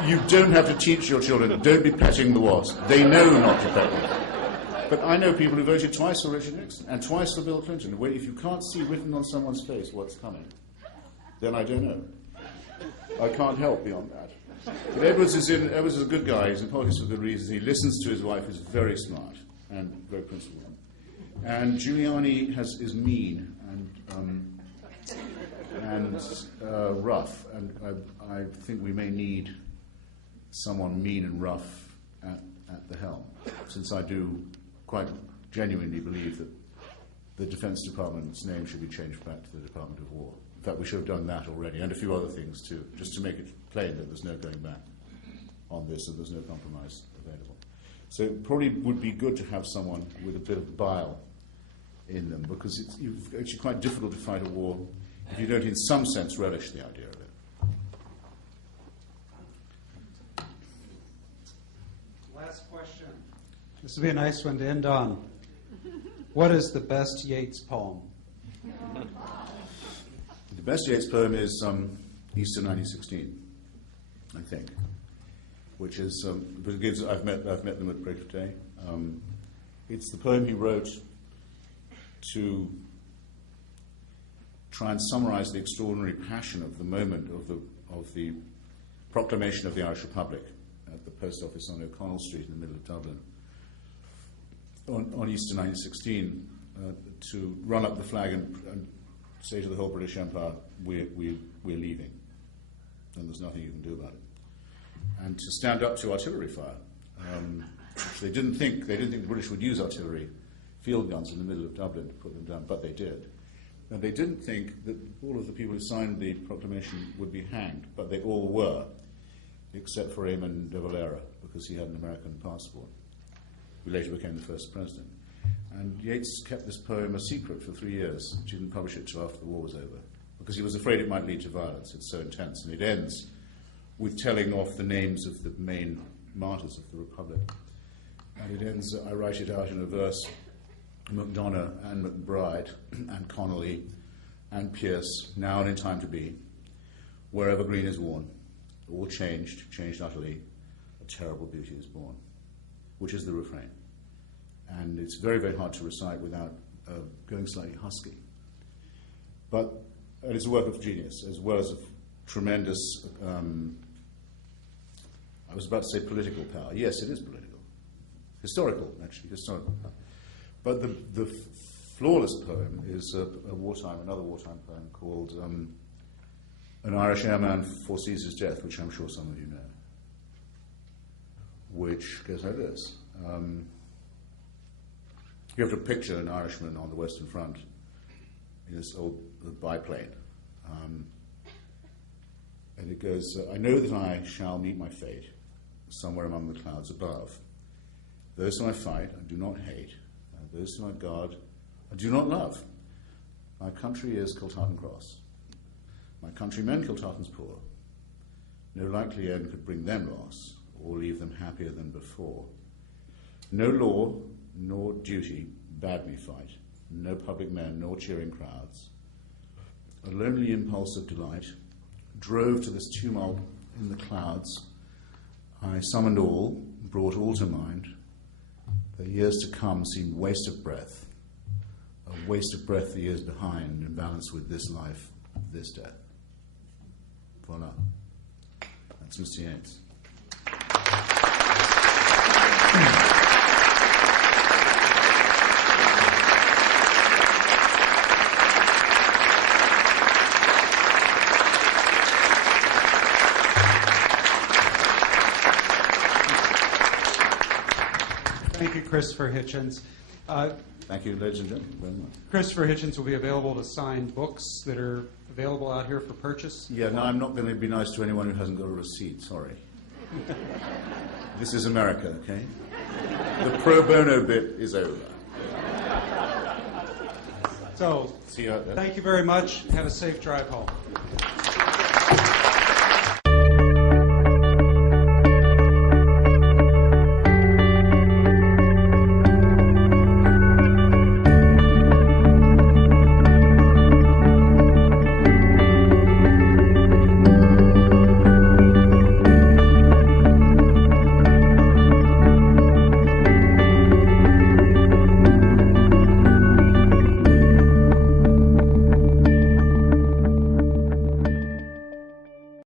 You don't have to teach your children, don't be petting the wasp. They know not to pet them. But I know people who voted twice for Richard Nixon and twice for Bill Clinton. If you can't see written on someone's face what's coming, then I don't know. I can't help beyond that. But Edwards is a good guy. He's in politics for good reasons. He listens to his wife, who's very smart and very principled. And Giuliani is mean and rough. And I think we may need someone mean and rough at the helm, since I do quite genuinely believe that the Defense Department's name should be changed back to the Department of War. In fact, we should have done that already, and a few other things too, just to make it plain that there's no going back on this and there's no compromise available. So it probably would be good to have someone with a bit of bile in them, because it's actually quite difficult to fight a war if you don't in some sense relish the idea of it. Last question. This will be a nice one to end on. What is the best Yeats poem? The best Yeats poem is Easter 1916, I think, which is I've met them at break of day. It's the poem he wrote to try and summarize the extraordinary passion of the moment of the proclamation of the Irish Republic at the post office on O'Connell Street in the middle of Dublin on Easter 1916, to run up the flag and say to the whole British Empire, we're leaving, and there's nothing you can do about it. And to stand up to artillery fire. They didn't think the British would use artillery, field guns in the middle of Dublin to put them down, but they did. And they didn't think that all of the people who signed the proclamation would be hanged, but they all were, except for Eamon de Valera, because he had an American passport, who later became the first president. And Yeats kept this poem a secret for 3 years. He didn't publish it till after the war was over, because he was afraid it might lead to violence. It's so intense. And it ends with telling off the names of the main martyrs of the Republic. And it ends, I write it out in a verse, MacDonagh and McBride and Connolly and Pierce, now and in time to be, wherever green is worn, all changed utterly, a terrible beauty is born, which is the refrain. And it's very, very hard to recite without going slightly husky. But it is a work of genius, as well as of tremendous, I was about to say political power. Yes, it is political. Historical, actually, historical power. But the flawless poem is another wartime poem called An Irish Airman Foresees His Death, which I'm sure some of you know, which goes like this. You have to picture an Irishman on the Western Front in this old biplane. And it goes, I know that I shall meet my fate somewhere among the clouds above. Those whom I fight, I do not hate. Those whom I guard, I do not love. My country is Kiltartan Cross. My countrymen Kiltartan's poor. No likely end could bring them loss, or leave them happier than before. No law nor duty bade me fight, no public men nor cheering crowds. A lonely impulse of delight drove to this tumult in the clouds. I summoned all, brought all to mind. The years to come seemed waste of breath, a waste of breath the years behind, in balance with this life, this death. Voila. That's Mr. Yeats. Thank you, Christopher Hitchens. Thank you, ladies and gentlemen, very much. Christopher Hitchens will be available to sign books that are available out here for purchase. Yeah, no, I'm not going to be nice to anyone who hasn't got a receipt, sorry. This is America, okay? The pro bono bit is over. So, see you out there. Thank you very much. Have a safe drive home.